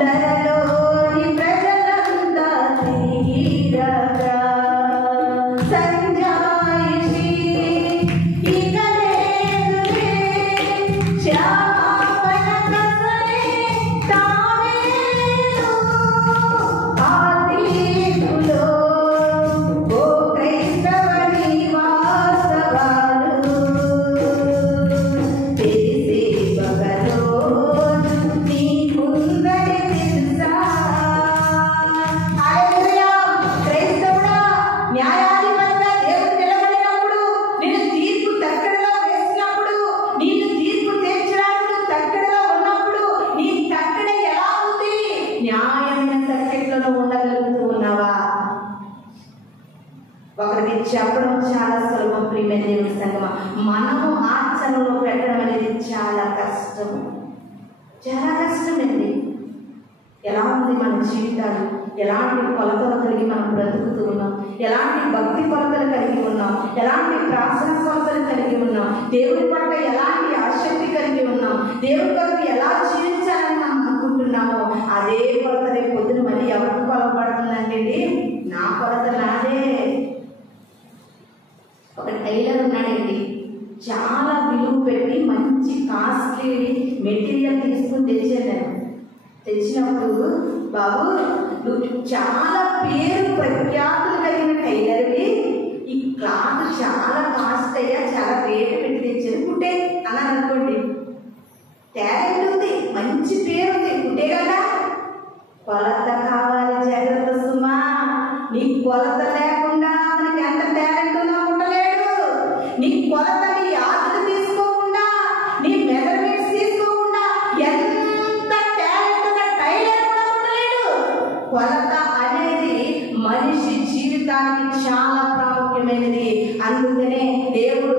ధరలోని ప్రజలంతా తీరగా సంజాయిషి ఇక లేదులే, క్షమాపణ కసరే తావేను ఆ తీర్పులో. ఓ క్రైస్తవని వాస్తవాలు తెలిసే పగలో నీ ముందరి తెలుసా. హల్లెలూయా. క్రైస్తవుడా, న్యాయాధిపతిగా దేవుడు నిలబడినప్పుడు, నిన్ను తీర్పు తక్కడలో వేసినప్పుడు, నీకు తీర్పు తీర్చడానికి తక్కడలో ఉన్నప్పుడు, నీ తక్కడ ఎలా ఉంది? న్యాయమైన తక్కెట్లలో ఉండగలుగుతూ ఉన్నావా? ఒకరికి చెప్పడం చాలా సులభం ప్రియమైన దేవుని సంగమా, మనము ఆచరణలో పెట్టడం అనేది చాలా కష్టం. చాలా కష్టమండి. ఎలా ఉంది మన జీవితాలు? ఎలాంటి కొలతలు కలిగి మనం బ్రతుకుతూ ఉన్నాం? ఎలాంటి భక్తి కొలతలు కలిగి ఉన్నాం? ఎలాంటి ప్రార్థన కొలతలు కలిగి ఉన్నాం? దేవుడి పట్ల ఎలాంటి ఆసక్తి కలిగి ఉన్నాం? దేవుడి కొరకు ఎలా జీవించాలని మనం అనుకుంటున్నామో అదే కొలత రేపు పొద్దున మళ్ళీ ఎవరికి కొలవబడుతుందండి? నా కొలత నాదే. ఒక టైలర్ ఉన్నాడండి, చాలా విలువ పెట్టి మంచి కాస్ట్లీ మెటీరియల్ తీసుకుని తెచ్చాను. తెచ్చినప్పుడు, బాబు నువ్వు చాలా పేరు ప్రఖ్యాతులు కలిగిన టైలర్వి, ఈ క్లాత్ చాలా కాస్ట్ అయ్యా, చాలా రేటు పెట్టి తెచ్చాను, కుట్టే అన్నాను అనుకోండి. టాలెంట్ ఉంది, మంచి పేరు ఉంది, కుట్టే కదా. కొలత కావాలి. జాగ్రత్త సుమా. నీ కొలత లేకుండా అతనికి ఎంత టాలెంట్ ఉన్నా కుట్టలేడు. నీ కొలత, నీ ఆతులు తీసుకోకుండా, నీ మెజర్మెంట్స్ తీసుకోకుండా ఎంత టాలెంట్ ఉన్న టైలర్ కూడా కుట్టలేడు. కొలత అనేది మనిషి జీవితానికి చాలా ప్రాముఖ్యమైనది. అందుకనే దేవుడు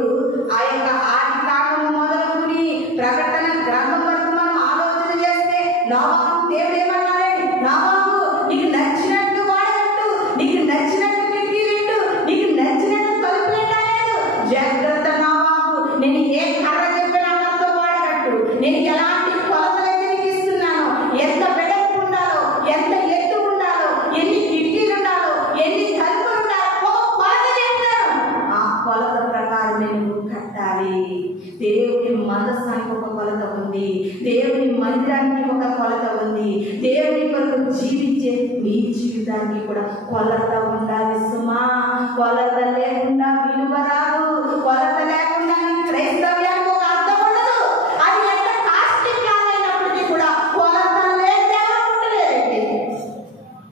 ఆ యొక్క ఆది కాండము మొదలుకొని ప్రకటన గ్రంథం వరకు మనం ఆలోచన చేస్తే, నోవాహు దేవుడు ఏమన్నారండి? నోవాహు, నీకు నచ్చినట్టు వాడగట్టు, నీకు నచ్చినట్టు కిటికీలు, నీకు నచ్చినట్టు తలుపులేటాలేదు. జాగ్రత్త నోవాహు, నేను ఏ కర్ర చెప్పినా నాతో వాడగట్టు. నేను ఎలాంటి కొలతలైతే నీకు ఇస్తున్నాను, ఎంత వెడల్పు ఉండాలో, ఎంత ఎత్తు ఉండాలో, ఎన్ని కిటికీలు ఉండాలో, ఎన్ని తలుపులు ఉండాలో ఒక కొలత చెప్తాను. ఆ కొలత ప్రకారం నేను కట్టాలి. దేవుని మనస్సానికి ఒక కొలత ఉంది, దేవుని మందిరానికి ఒక కొలత ఉంది, దేవుని కొరకు జీవించే నీ జీవితానికి కూడా కొలత ఉండాలి సుమా. కొలత లేకుండా విలువ రాదు. కొలత లేకుండా నీ క్రైస్తవ్యానికి ఒక అర్థం ఉండదు. అది ఎంత కాస్ట్లీ క్లాత్ అయినప్పటికీ కూడా కొలత లేదే అనుకుంటలేదండి.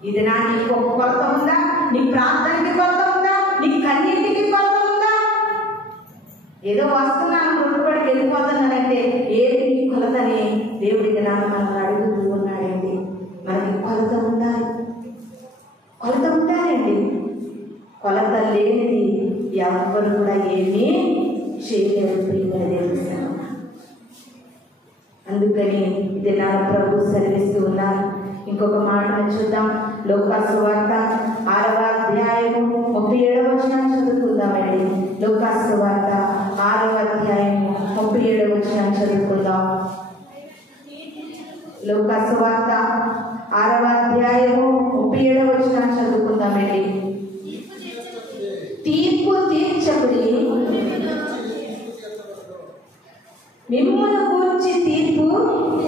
ఇది నా నీకు ఒక కొలత ఉందా? నీ ప్రాంతానికి కొలత ఉందా? నీ కన్నీటికి కొలత ఉందా? ఏదో వస్తున్నాను ముందుపడికి వెళ్ళిపోతున్నానంటే ఏది నీ కొలతని దేవుడికి నాన్న మనల్ని అడుగుతూ ఉన్నాడండి. మనకి కొలత ఉండాలి. కొలత ఉండాలండి. కొలత లేనిది ఎవరు కూడా ఏమీ చేయలేరు ప్రియమైన దేవుని సంగమా. అందుకని ఇది నా ప్రభు సెలవిస్తూ ఉన్నారు. ఇంకొక మాటను చూద్దాం. లూకాసు వార్త 6వ అధ్యాయము 37వ వచనాన్ని చదువుకుందామండి. లూకాసు వార్త 6వ అధ్యాయము 37వ వచనాన్ని చదువుకుందాం. లూకాసు వార్త 6వ అధ్యాయము 37వ వచనాన్ని చదువుకుందామండి. తీర్పు తీర్చబడి మిమ్మల్ని గురించి తీర్పు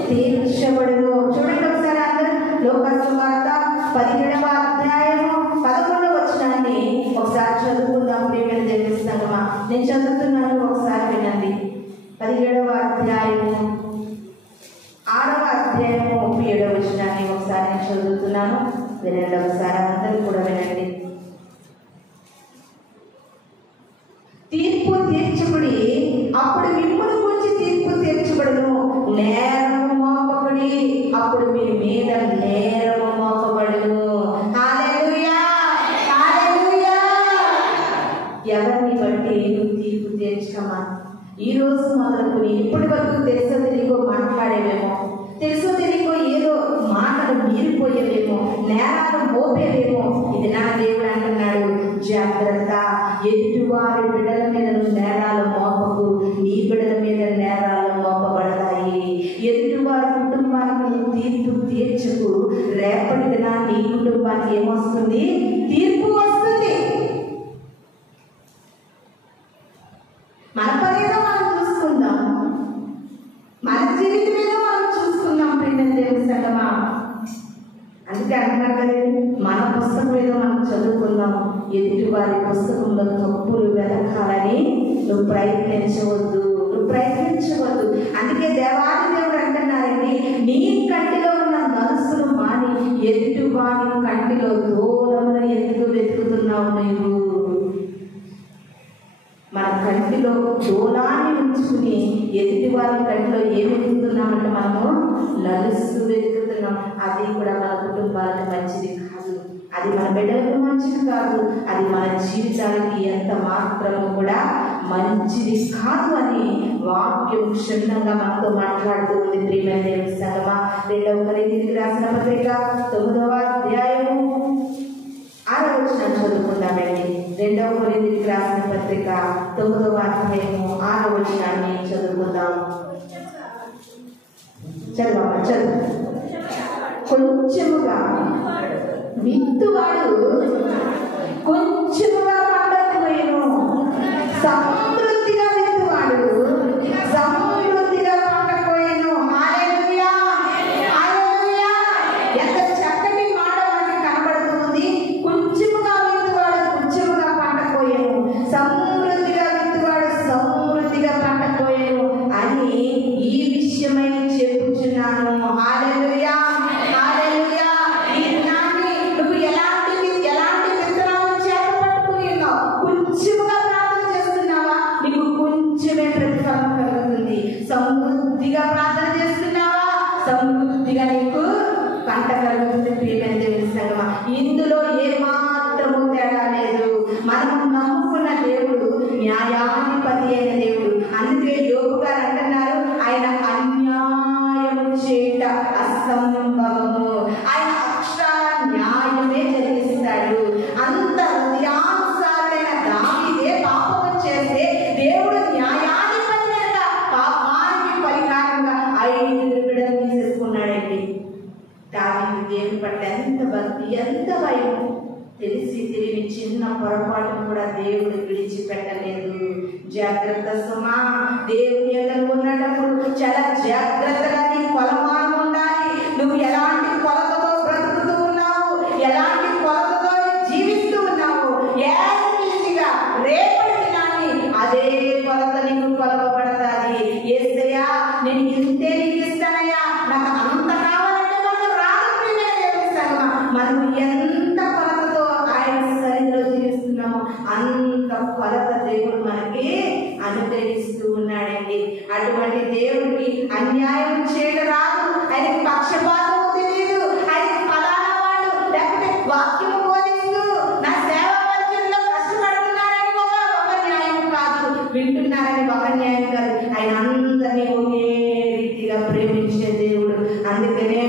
తీర్చబడును. చూడండి ఒకసారి అందరూ. లూకాసు వార్త 17వ అధ్యాయము 11వ వచనాన్ని ఒకసారి చదువుతున్నాను, ఒకసారి వినండి. 17వ అధ్యాయము 6వ అధ్యాయము 37వ వచనాన్ని ఒకసారి నేను చదువుతున్నాను, వినండి. ఒకసారి అందరూ కూడా వినండి. తీర్పు తీర్చబడి అప్పుడు మిమ్మల్ని గురించి తీర్పు తీర్చబడును, నేరము మోపబడి అప్పుడు మీ మీద నేరము మోపబడును. హల్లెలూయా, హల్లెలూయా. ఎవరిని బట్టి నువ్వు తీర్పు తీర్చకమా? ఈ రోజు మొదలుకొని ఇప్పటి వరకు తెలుసో తెలియకో మాట్లాడేవేమో, తెలుసో తెలియకో ఏదో మాటలు మీరిపోయేవేమో, నేరాలు మోపేవేమో. ఇది నా దేవుడు అంటున్నాడు, జాగ్రత్త. ఎదుటివారి బిడ్డల మీద నువ్వు నేరాలు మోపకు, నీ బిడ్డల మీద నేరాలు మోపబడతాయి. ఎదుటివారి కుటుంబానికి నువ్వు తీర్పు తీర్చకు. రేపటి దిన నీ కుటుంబానికి ఏమొస్తుంది? తీర్పు వస్తుంది. మన పనిగా మనం చూసుకుందాం, మన జీవితమేదో మనం చూసుకుందాం. ప్రియమైన దేవుని సంగమా, అందుకే అంటున్నారు కదా, మన పుస్తకం ఏదో మనం చదువుకుందాం. ఎదుటి వారి పుస్తకంలో తప్పులు వెతకాలని నువ్వు ప్రయత్నించవద్దు. అందుకే దేవాది దేవుడు అంటున్నారండి, నీ కంటిలో ఉన్న నలుసును మాని ఎదుటి వారి కంటిలో దూరమును ఎందుకు వెతుకుతున్నావు? నువ్వు మన కంటిలో దూలాన్ని ఉంచుకుని ఎదుటి వారి కంటిలో ఏం వెతుకుతున్నామంటే మనము నలుసు వెతుకుతున్నాం. అది కూడా మన కుటుంబాలకు మంచిది కాదు, అది మన బిడ్డలకు మంచిది కాదు, అది మన జీవితానికి ఎంత మాత్రము కూడా మంచిది కాదు అని వాక్యం క్షుణ్ణంగా మనతో మాట్లాడుతూ ఉంది. ప్రియమైన దేవుని సంగమా, 2వ కొరింథీయులకు రాసిన పత్రిక 9వ అధ్యాయము 6వ వచనం చదువుకుందామండి. 2వ కొరింథీయులకు రాసిన పత్రిక 9వ అధ్యాయము 6వ వచనాన్ని చదువుకుందాం. చదువు. కొంచెముగా విత్తువాడు కొంచెముగా పండకపోయేను, సమృద్ధిగా విత్తువాడు సమృద్ధిగా పండకపోయేను. హల్లెలూయా, హల్లెలూయా. ఎంత చక్కటి మాట మనకి కనబడుతుంది. కొంచెముగా విత్తువాడు కొంచెముగా పండకపోయేను, సమృద్ధిగా విత్తువాడు సమృద్ధిగా పండకపోయేను అని ఈ విషయమై చెప్పుచున్నాను. హల్లెలూయా, హల్లెలూయా. ఈ దినాన్ని నువ్వు ఎలాంటి విత్తనాలు చేపట్టుకుని ఉన్నావు? కొంచెముగా ప్రార్థన చేస్తున్నావా? నీకు కొంచెమే ప్రతిఫలం కలుగుతుంది. సమృద్ధిగా ప్రార్థన చేస్తున్నావా? సమృద్ధిగా నీకు పంట కలుగుతుంది. ప్రియమైన దేవుని సంగమా, ఇందులో ఏమాత్రము తేడా లేదు. మనం నమ్ముకున్న దేవుడు న్యాయాధిపతి అయిన దేవుడు. అందుకే యోబు గారు అంటున్నారు, ఆయన అన్యాయము చేయుట అసంభవము, ఆయన అక్షరాల న్యాయమే జరిగిస్తాడు. అంత హృదయానుసారుడైన దావీదే పాపము చేస్తే దేవుడు న్యాయాధిపతి అయిన పాపానికి పరిహారంగా 5 బిడ్డలు తీసేసుకున్నాడండి. దావీదు దేవుని పట్ల ఎంత భక్తి, ఎంత భయం. తెలిసి తెలియని చిన్న పొరపాటును కూడా దేవుడు విడిచిపెట్టలేదు. జాగ్రత్త సుమా, దేవుని ఎదురు ఉన్నప్పుడు చాలా జాగ్రత్తగా నీ కొలమానం ఉండాలి. నువ్వు ఎలాంటి కొలతతో బ్రతుకుతూ ఉన్నావు, ఎలాంటి కొలతతో జీవిస్తూ ఉన్నావు, ఈజీగా రేపటి దినాన్ని అదే కొలత నీకు కొలవబడతాది. యేసయ్యా, నేను ఇంతే నీకు ఇస్తానయ్యా, నాకు అంత కావాలంటే మనకు రాదు. దేవుని సంగమా, మనం ఎంత కొలతతో ఆయన సన్నిధిలో జీవిస్తున్నాము అంత కొలత దేవుడు మనకి అనుగ్రహిస్తూ ఉన్నాడండి. అటువంటి దేవుడికి అన్యాయం చేయడం రాదు, ఆయనకి పక్షపాతం తెలియదు. ఆయన ఫలానా వాడు లేకపోతే వాక్యం బోధిస్తూ నా సేవా పరిచయంలో కష్టపడుతున్నారని ఒక న్యాయం కాదు, వింటున్నారని ఒక న్యాయం కాదు. ఆయన అందరినీ ఒకే రీతిగా ప్రేమించే దేవుడు. అందుకనే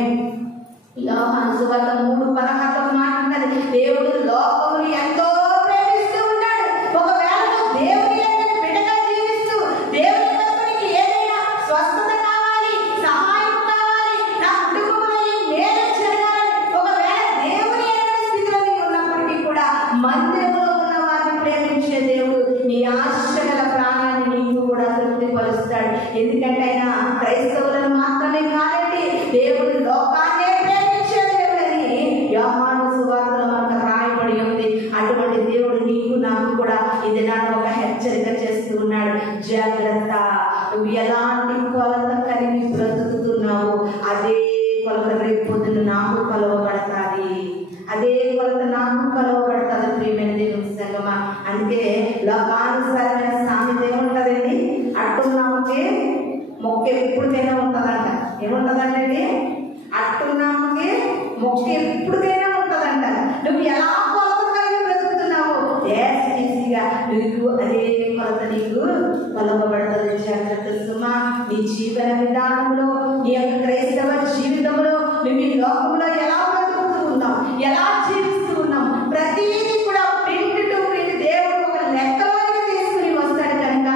యోహాను సువార్త 3:16 మాట్లాడుతున్నది, దేవుడు లోకమును ఎంతో ప్రేమిస్తూ ఉన్నాడు. ఒకవేళ నువ్వు దేవుని బిడ్డగా జీవిస్తూ దేవుని భక్తునికి ఏదైనా స్వస్థత కావాలి, సహాయం కావాలి, నా కుటుంబంలో ఈ మేలు జరగాలని ఒకవేళ దేవుని స్థితిలో నీవు ఉన్నప్పటికీ కూడా మందిరంలో ఉన్న వారిని ప్రేమించే దేవుడు నీ ఆశ గల ప్రాణాన్ని నీకు కూడా తృప్తిపరుస్తాడు. ఎందుకంటే ఆయన క్రైస్తవులను మాత్రమే కాదండి, దేవుడు లోకాన్నే ప్రేమించే దేవుడని యోహాను సువార్తలో మనకు రాయబడి ఉంది. అటువంటి దేవుడు నీకు నాకు కూడా ఇది నాకు ఒక హెచ్చరిక చేస్తూ ఉన్నాడు. జాగ్రత్త, నువ్వు ఎలాంటి కొలత కలిగి బ్రతుకుతున్నావు అదే కొలత రేపు పొద్దున నాకు కొలవబడతాది, అదే కొలత నాకు కొలవబడతాది. ప్రియమైన దేవుని సంగమా, అందుకే లోకానుసారమైన సామెత ఏముంటదండి, అట్టున్నాముకే మొక్క ఎప్పటికైనా ఉంటుందంట. ఏముంటదండి, అట్టున్నాముకే మొక్క ఎప్పటికైనా ఉంటుందంట. నువ్వు ఎలా కొలత కలిగి బ్రతుకుతున్నావు ఈజీగా నువ్వు అదే కొలత నీకు కొలవబడుతుంది. జాగ్రత్త సుమా, నీ జీవన విధానంలో, నీ యొక్క క్రైస్తవ జీవితంలో నువ్వు ఈ లోకంలో ఎలా బ్రతుకుతూ ఉన్నావు, ఎలా జీవిస్తూ ఉన్నావు, ప్రతిదీ కూడా ప్రింట్ టు ప్రింట్ దేవుడు ఒక లెక్కలోకి తీసుకుని వస్తాడు. కనుక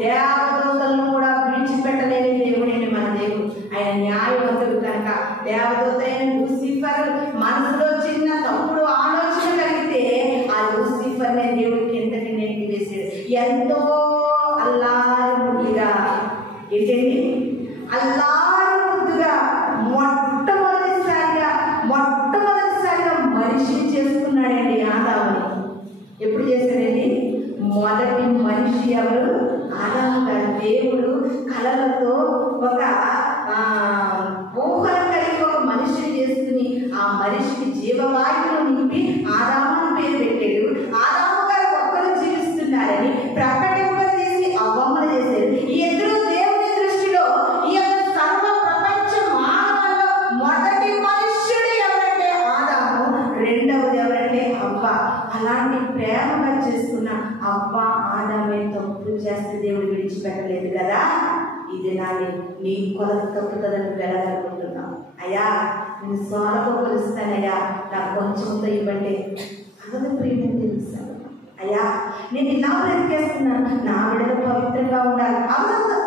దేవదూతలను కూడా విడిచిపెట్టలేని దేవుడేని మన దేవుడు. ఆయన న్యాయవంతుడు కనుక దేవదూత అయిన లూసిఫర్ మనసులో చిన్న తప్పుడు ఆలోచన కలిగితే ఆ లూసిఫర్ నే దేవుడికి ఎంతటి నెట్టి వేసాడు. ఎంతో అల్లారి ముద్దుగా, ఏంటండి అల్లారి ముద్దుగా మొట్టమొదటిసారిగా మనిషిని చేసుకున్నాడండి ఆదాముని. ఎప్పుడు చేశాడండి? మొదటి మనిషి ఎవరు? ఆదాము గారు. దేవుడు కలలతో ఒక ఊహలు కలిగి ఒక మనిషిని చేసుకుని ఆ మనిషికి జీవవాయువును నింపి ఆదాము పేరు పెట్టాడు. ఆదాము గారు ఒక్కరు జీవిస్తున్నారని ప్రకటింప చేసి అవ్వమ్మలు చేశారు. ఈ ఇద్దరు దేవుని దృష్టిలో ఈ యొక్క సర్వ ప్రపంచ మానవుల్లో మొదటి మనుష్యుడు ఎవరంటే ఆదాము, రెండవది ఎవరంటే అవ్వ. అలాంటి ప్రేమగా చేసుకున్న అవ్వ ఆదామే తప్పు చేస్తే దేవుడు విడిచిపెట్టలేదు కదా. ఇది నాని నీ కొలత తప్పుతుందని వెళ్ళగలుగుతున్నావు. అయ్యా నేను సోలతో కొలుస్తానయ్యా, నాకు కొంచెంతో ఇవ్వండి అన్నది ప్రేమ తెలుస్తాను. అయ్యా నేను ఇలా బ్రతికేస్తున్నాను, నా బిడ్డలు పవిత్రంగా ఉండాలి అవ్వదు.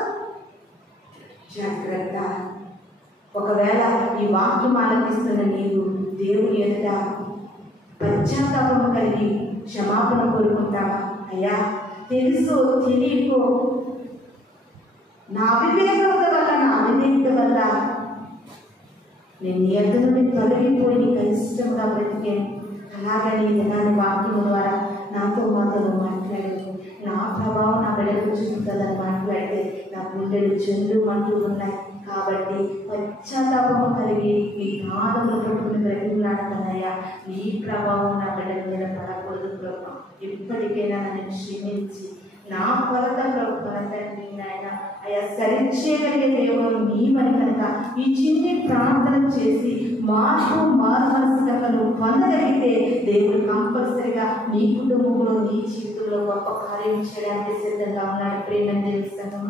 జాగ్రత్త. ఒకవేళ ఈ వాక్యం ఆలపిస్తున్న నీవు దేవుని ఎదుట పశ్చాత్తాపం కలిగి క్షమాపణ కోరుకుంటావా? అయ్యా తెలుసు తెలియకో నా అవివేకత వల్ల, నా అవివేకత వల్ల నేను నీ ఎద్దు నుండి తొలగిపోయి నీకు ఇష్టంగా బ్రతికాను. అలాగని దాని వాక్యం ద్వారా నాతో మాట్లాడేది, నా ప్రభావం నా బిడ్డలకు చూపుతుందని మాట్లాడితే నా గుండెలు చెల్లు అంటూ ఉన్నాయి. కాబట్టి పశ్చాత్తాపము కలిగి నీ పాదములు పట్టుకుని బ్రతిమలాడుతున్నాయా, నీ ప్రభావం నా బిడ్డల మీద పడకూడదు ప్రభు. ఇప్పటికైనా నన్ను క్షమించి నా కొలత తండ్రి నాయన అయ్యా సరిచేయగలిగే దేవుడు నీవని కనుక ఈ చిన్ని ప్రార్థన చేసి మారు మనసుగా నువ్వు పొందగలిగితే దేవుడు కంపల్సరిగా నీ కుటుంబంలో, నీ జీవితంలో గొప్ప కార్యం చేయడానికి సిద్ధంగా ఉన్నాడు. ప్రేమ తెలుస్తాను.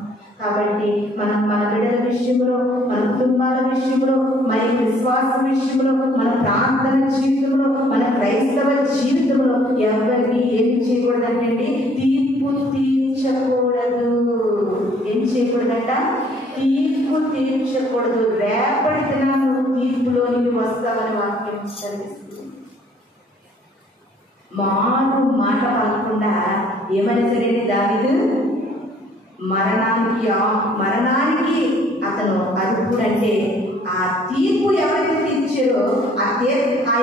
కాబట్టి మనం మన బిడ్డల విషయంలో, మన కుటుంబాల విషయంలో, మన విశ్వాస విషయంలో, మన ప్రార్థన జీవితంలో, మన క్రైస్తవ జీవితంలో ఎవరిని ఏమి చేయకూడదండి, తీర్పు తీర్చకూడదు. ఏం చేయకూడదంట? తీర్పు తీర్చకూడదు. రేపటి దినాన్ని తీర్పులోనికి వస్తామని వాక్యం చదివిస్తుంది. మారు మాట పలకుండా ఏమని సరైన దావీదు మరణానికి అతను అర్హుడంటే ఆ తీర్పు ఎవరైతే తీర్చారో ఆ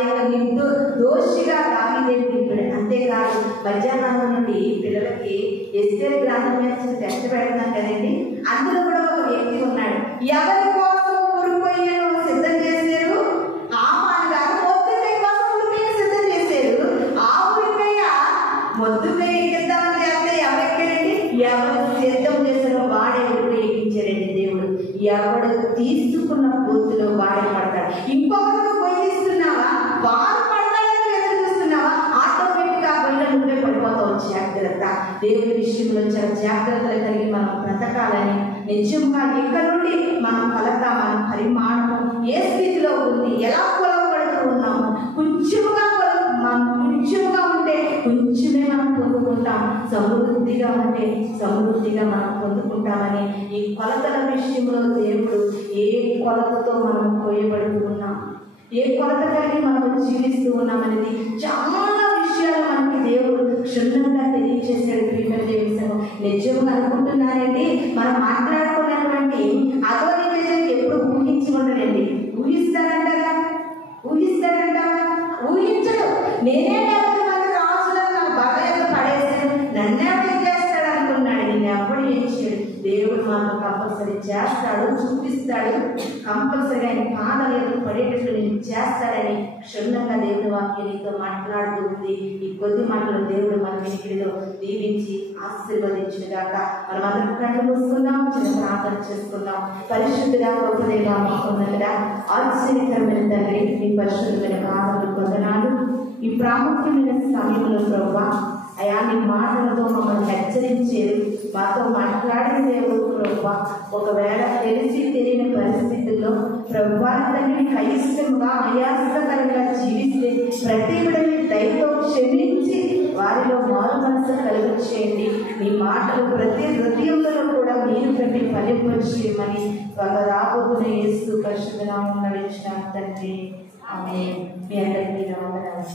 యొక్క దోషిగా దావీదే తీర్పుడు. అంతేకాదు మధ్యాహ్నం నుండి పిల్లలకి ఎస్తేరు గ్రంథం మీద టెస్ట్ పెడుతున్నాం కదండి. అందులో కూడా ఒక వ్యక్తి ఉన్నాడు. ఎవరి కోసం ఉరికొయ్యను సిద్ధం చేశారు? ఆమాన్ గారు మొద్దుకై కోసం ఉరికొయ్యను సిద్ధం చేశారు. ఆ ఉరికొయ్య మొద్దుకై ఎక్కిద్దామని చేస్తే ఎవరెక్కారండి? ఎవరు సిద్ధం చేశారో వాడే ఉరికొయ్య ఎక్కించారండి దేవుడు. ఎవడు తీసుకున్న పూర్తిలో వాడే పడతాడు. ఇంకొకరు పొయ్యి తీస్తున్నావా, వారు పడతాడని ఎదురు చూస్తున్నావా, ఆటోమేటిక్గా పోయిన నువ్వే పడిపోతావు. జాగ్రత్త. దేవుడి విషయంలో చాలా జాగ్రత్తలు కలిగి మనం బ్రతకాలని నిజంగా ఇక్కడ నుండి మనం కలతామని పరిమాణము ఏ స్థితిలో ఉంది, ఎలా కొలవబడుతూ ఉన్నాము, కొంచెముగా ఉంటే కొంచెమే మనం పొందుకుంటాం, సమృద్ధిగా ఉంటే సమృద్ధిగా మనం పొందుకుంటామని ఈ కొలతల విషయంలో దేవుడు ఏ కొలతతో మనం కోయబడుతూ ఉన్నాం, ఏ కొలత కలిగి మనం జీవిస్తూ ఉన్నామనేది చాలా విషయాలు మనకి దేవుడు క్షుణ్ణంగా తెలియజేశాడు. ప్రియమైన దేవుని సంఘం నిజంగా అనుకుంటున్నారండి, మనం మాట్లాడుకున్నటువంటి అదోని విజయం ఎప్పుడు ఊహించి ఉండడండి. ఊహిస్తాడంటారా? ఊహించడు. నేనే 70 మంది రాజులను నా బగలకు పడేసాను, నన్నే మాకు కంపల్సరీ చేస్తాడు, చూపిస్తాడు. కంపల్సరీ ఆయన పాదాల యొక్క పడేటట్లు నేను చేస్తాడని క్షుణ్ణంగా దేవుని వాక్యం నీతో మాట్లాడుతూ ఉంది. ఈ కొద్ది మాటలు దేవుడు మన వినికిడిలో దీవించి ఆశీర్వదించిన గాక. మనం అందరం కళ్ళు మూసుకుందాం, చిన్న ప్రార్థన చేసుకుందాం. పరిశుద్ధుడా గొప్పదేగా మాకున్నదా ఆశ్చర్యకరమైన తండ్రి, మీ పరిశుద్ధమైన పాదములు వందనాలు. ఈ ప్రాముఖ్యమైన సమయంలో ప్రభువా అయా నీ మాటలతో మమ్మల్ని హెచ్చరించేది, మాతో మాట్లాడిన దేవుడు ప్రభువా. ఒకవేళ తెలిసి తెలియని పరిస్థితుల్లో ప్రభువా తండ్రి కయిష్టంగా ఆయాసకరంగా జీవిస్తే ప్రతి విడని దయతో క్షమించి వారిలో మారు మనసు కలిగించేయండి. నీ మాటలు ప్రతి హృదయంలో కూడా మీరు పెట్టి ఫలింపచేయమని రాబోతున్న యేసు పరిశుద్ధ నామమున నడిచిన తండ్రి ఆమేన్. మీ అందరికీ వందనాలు.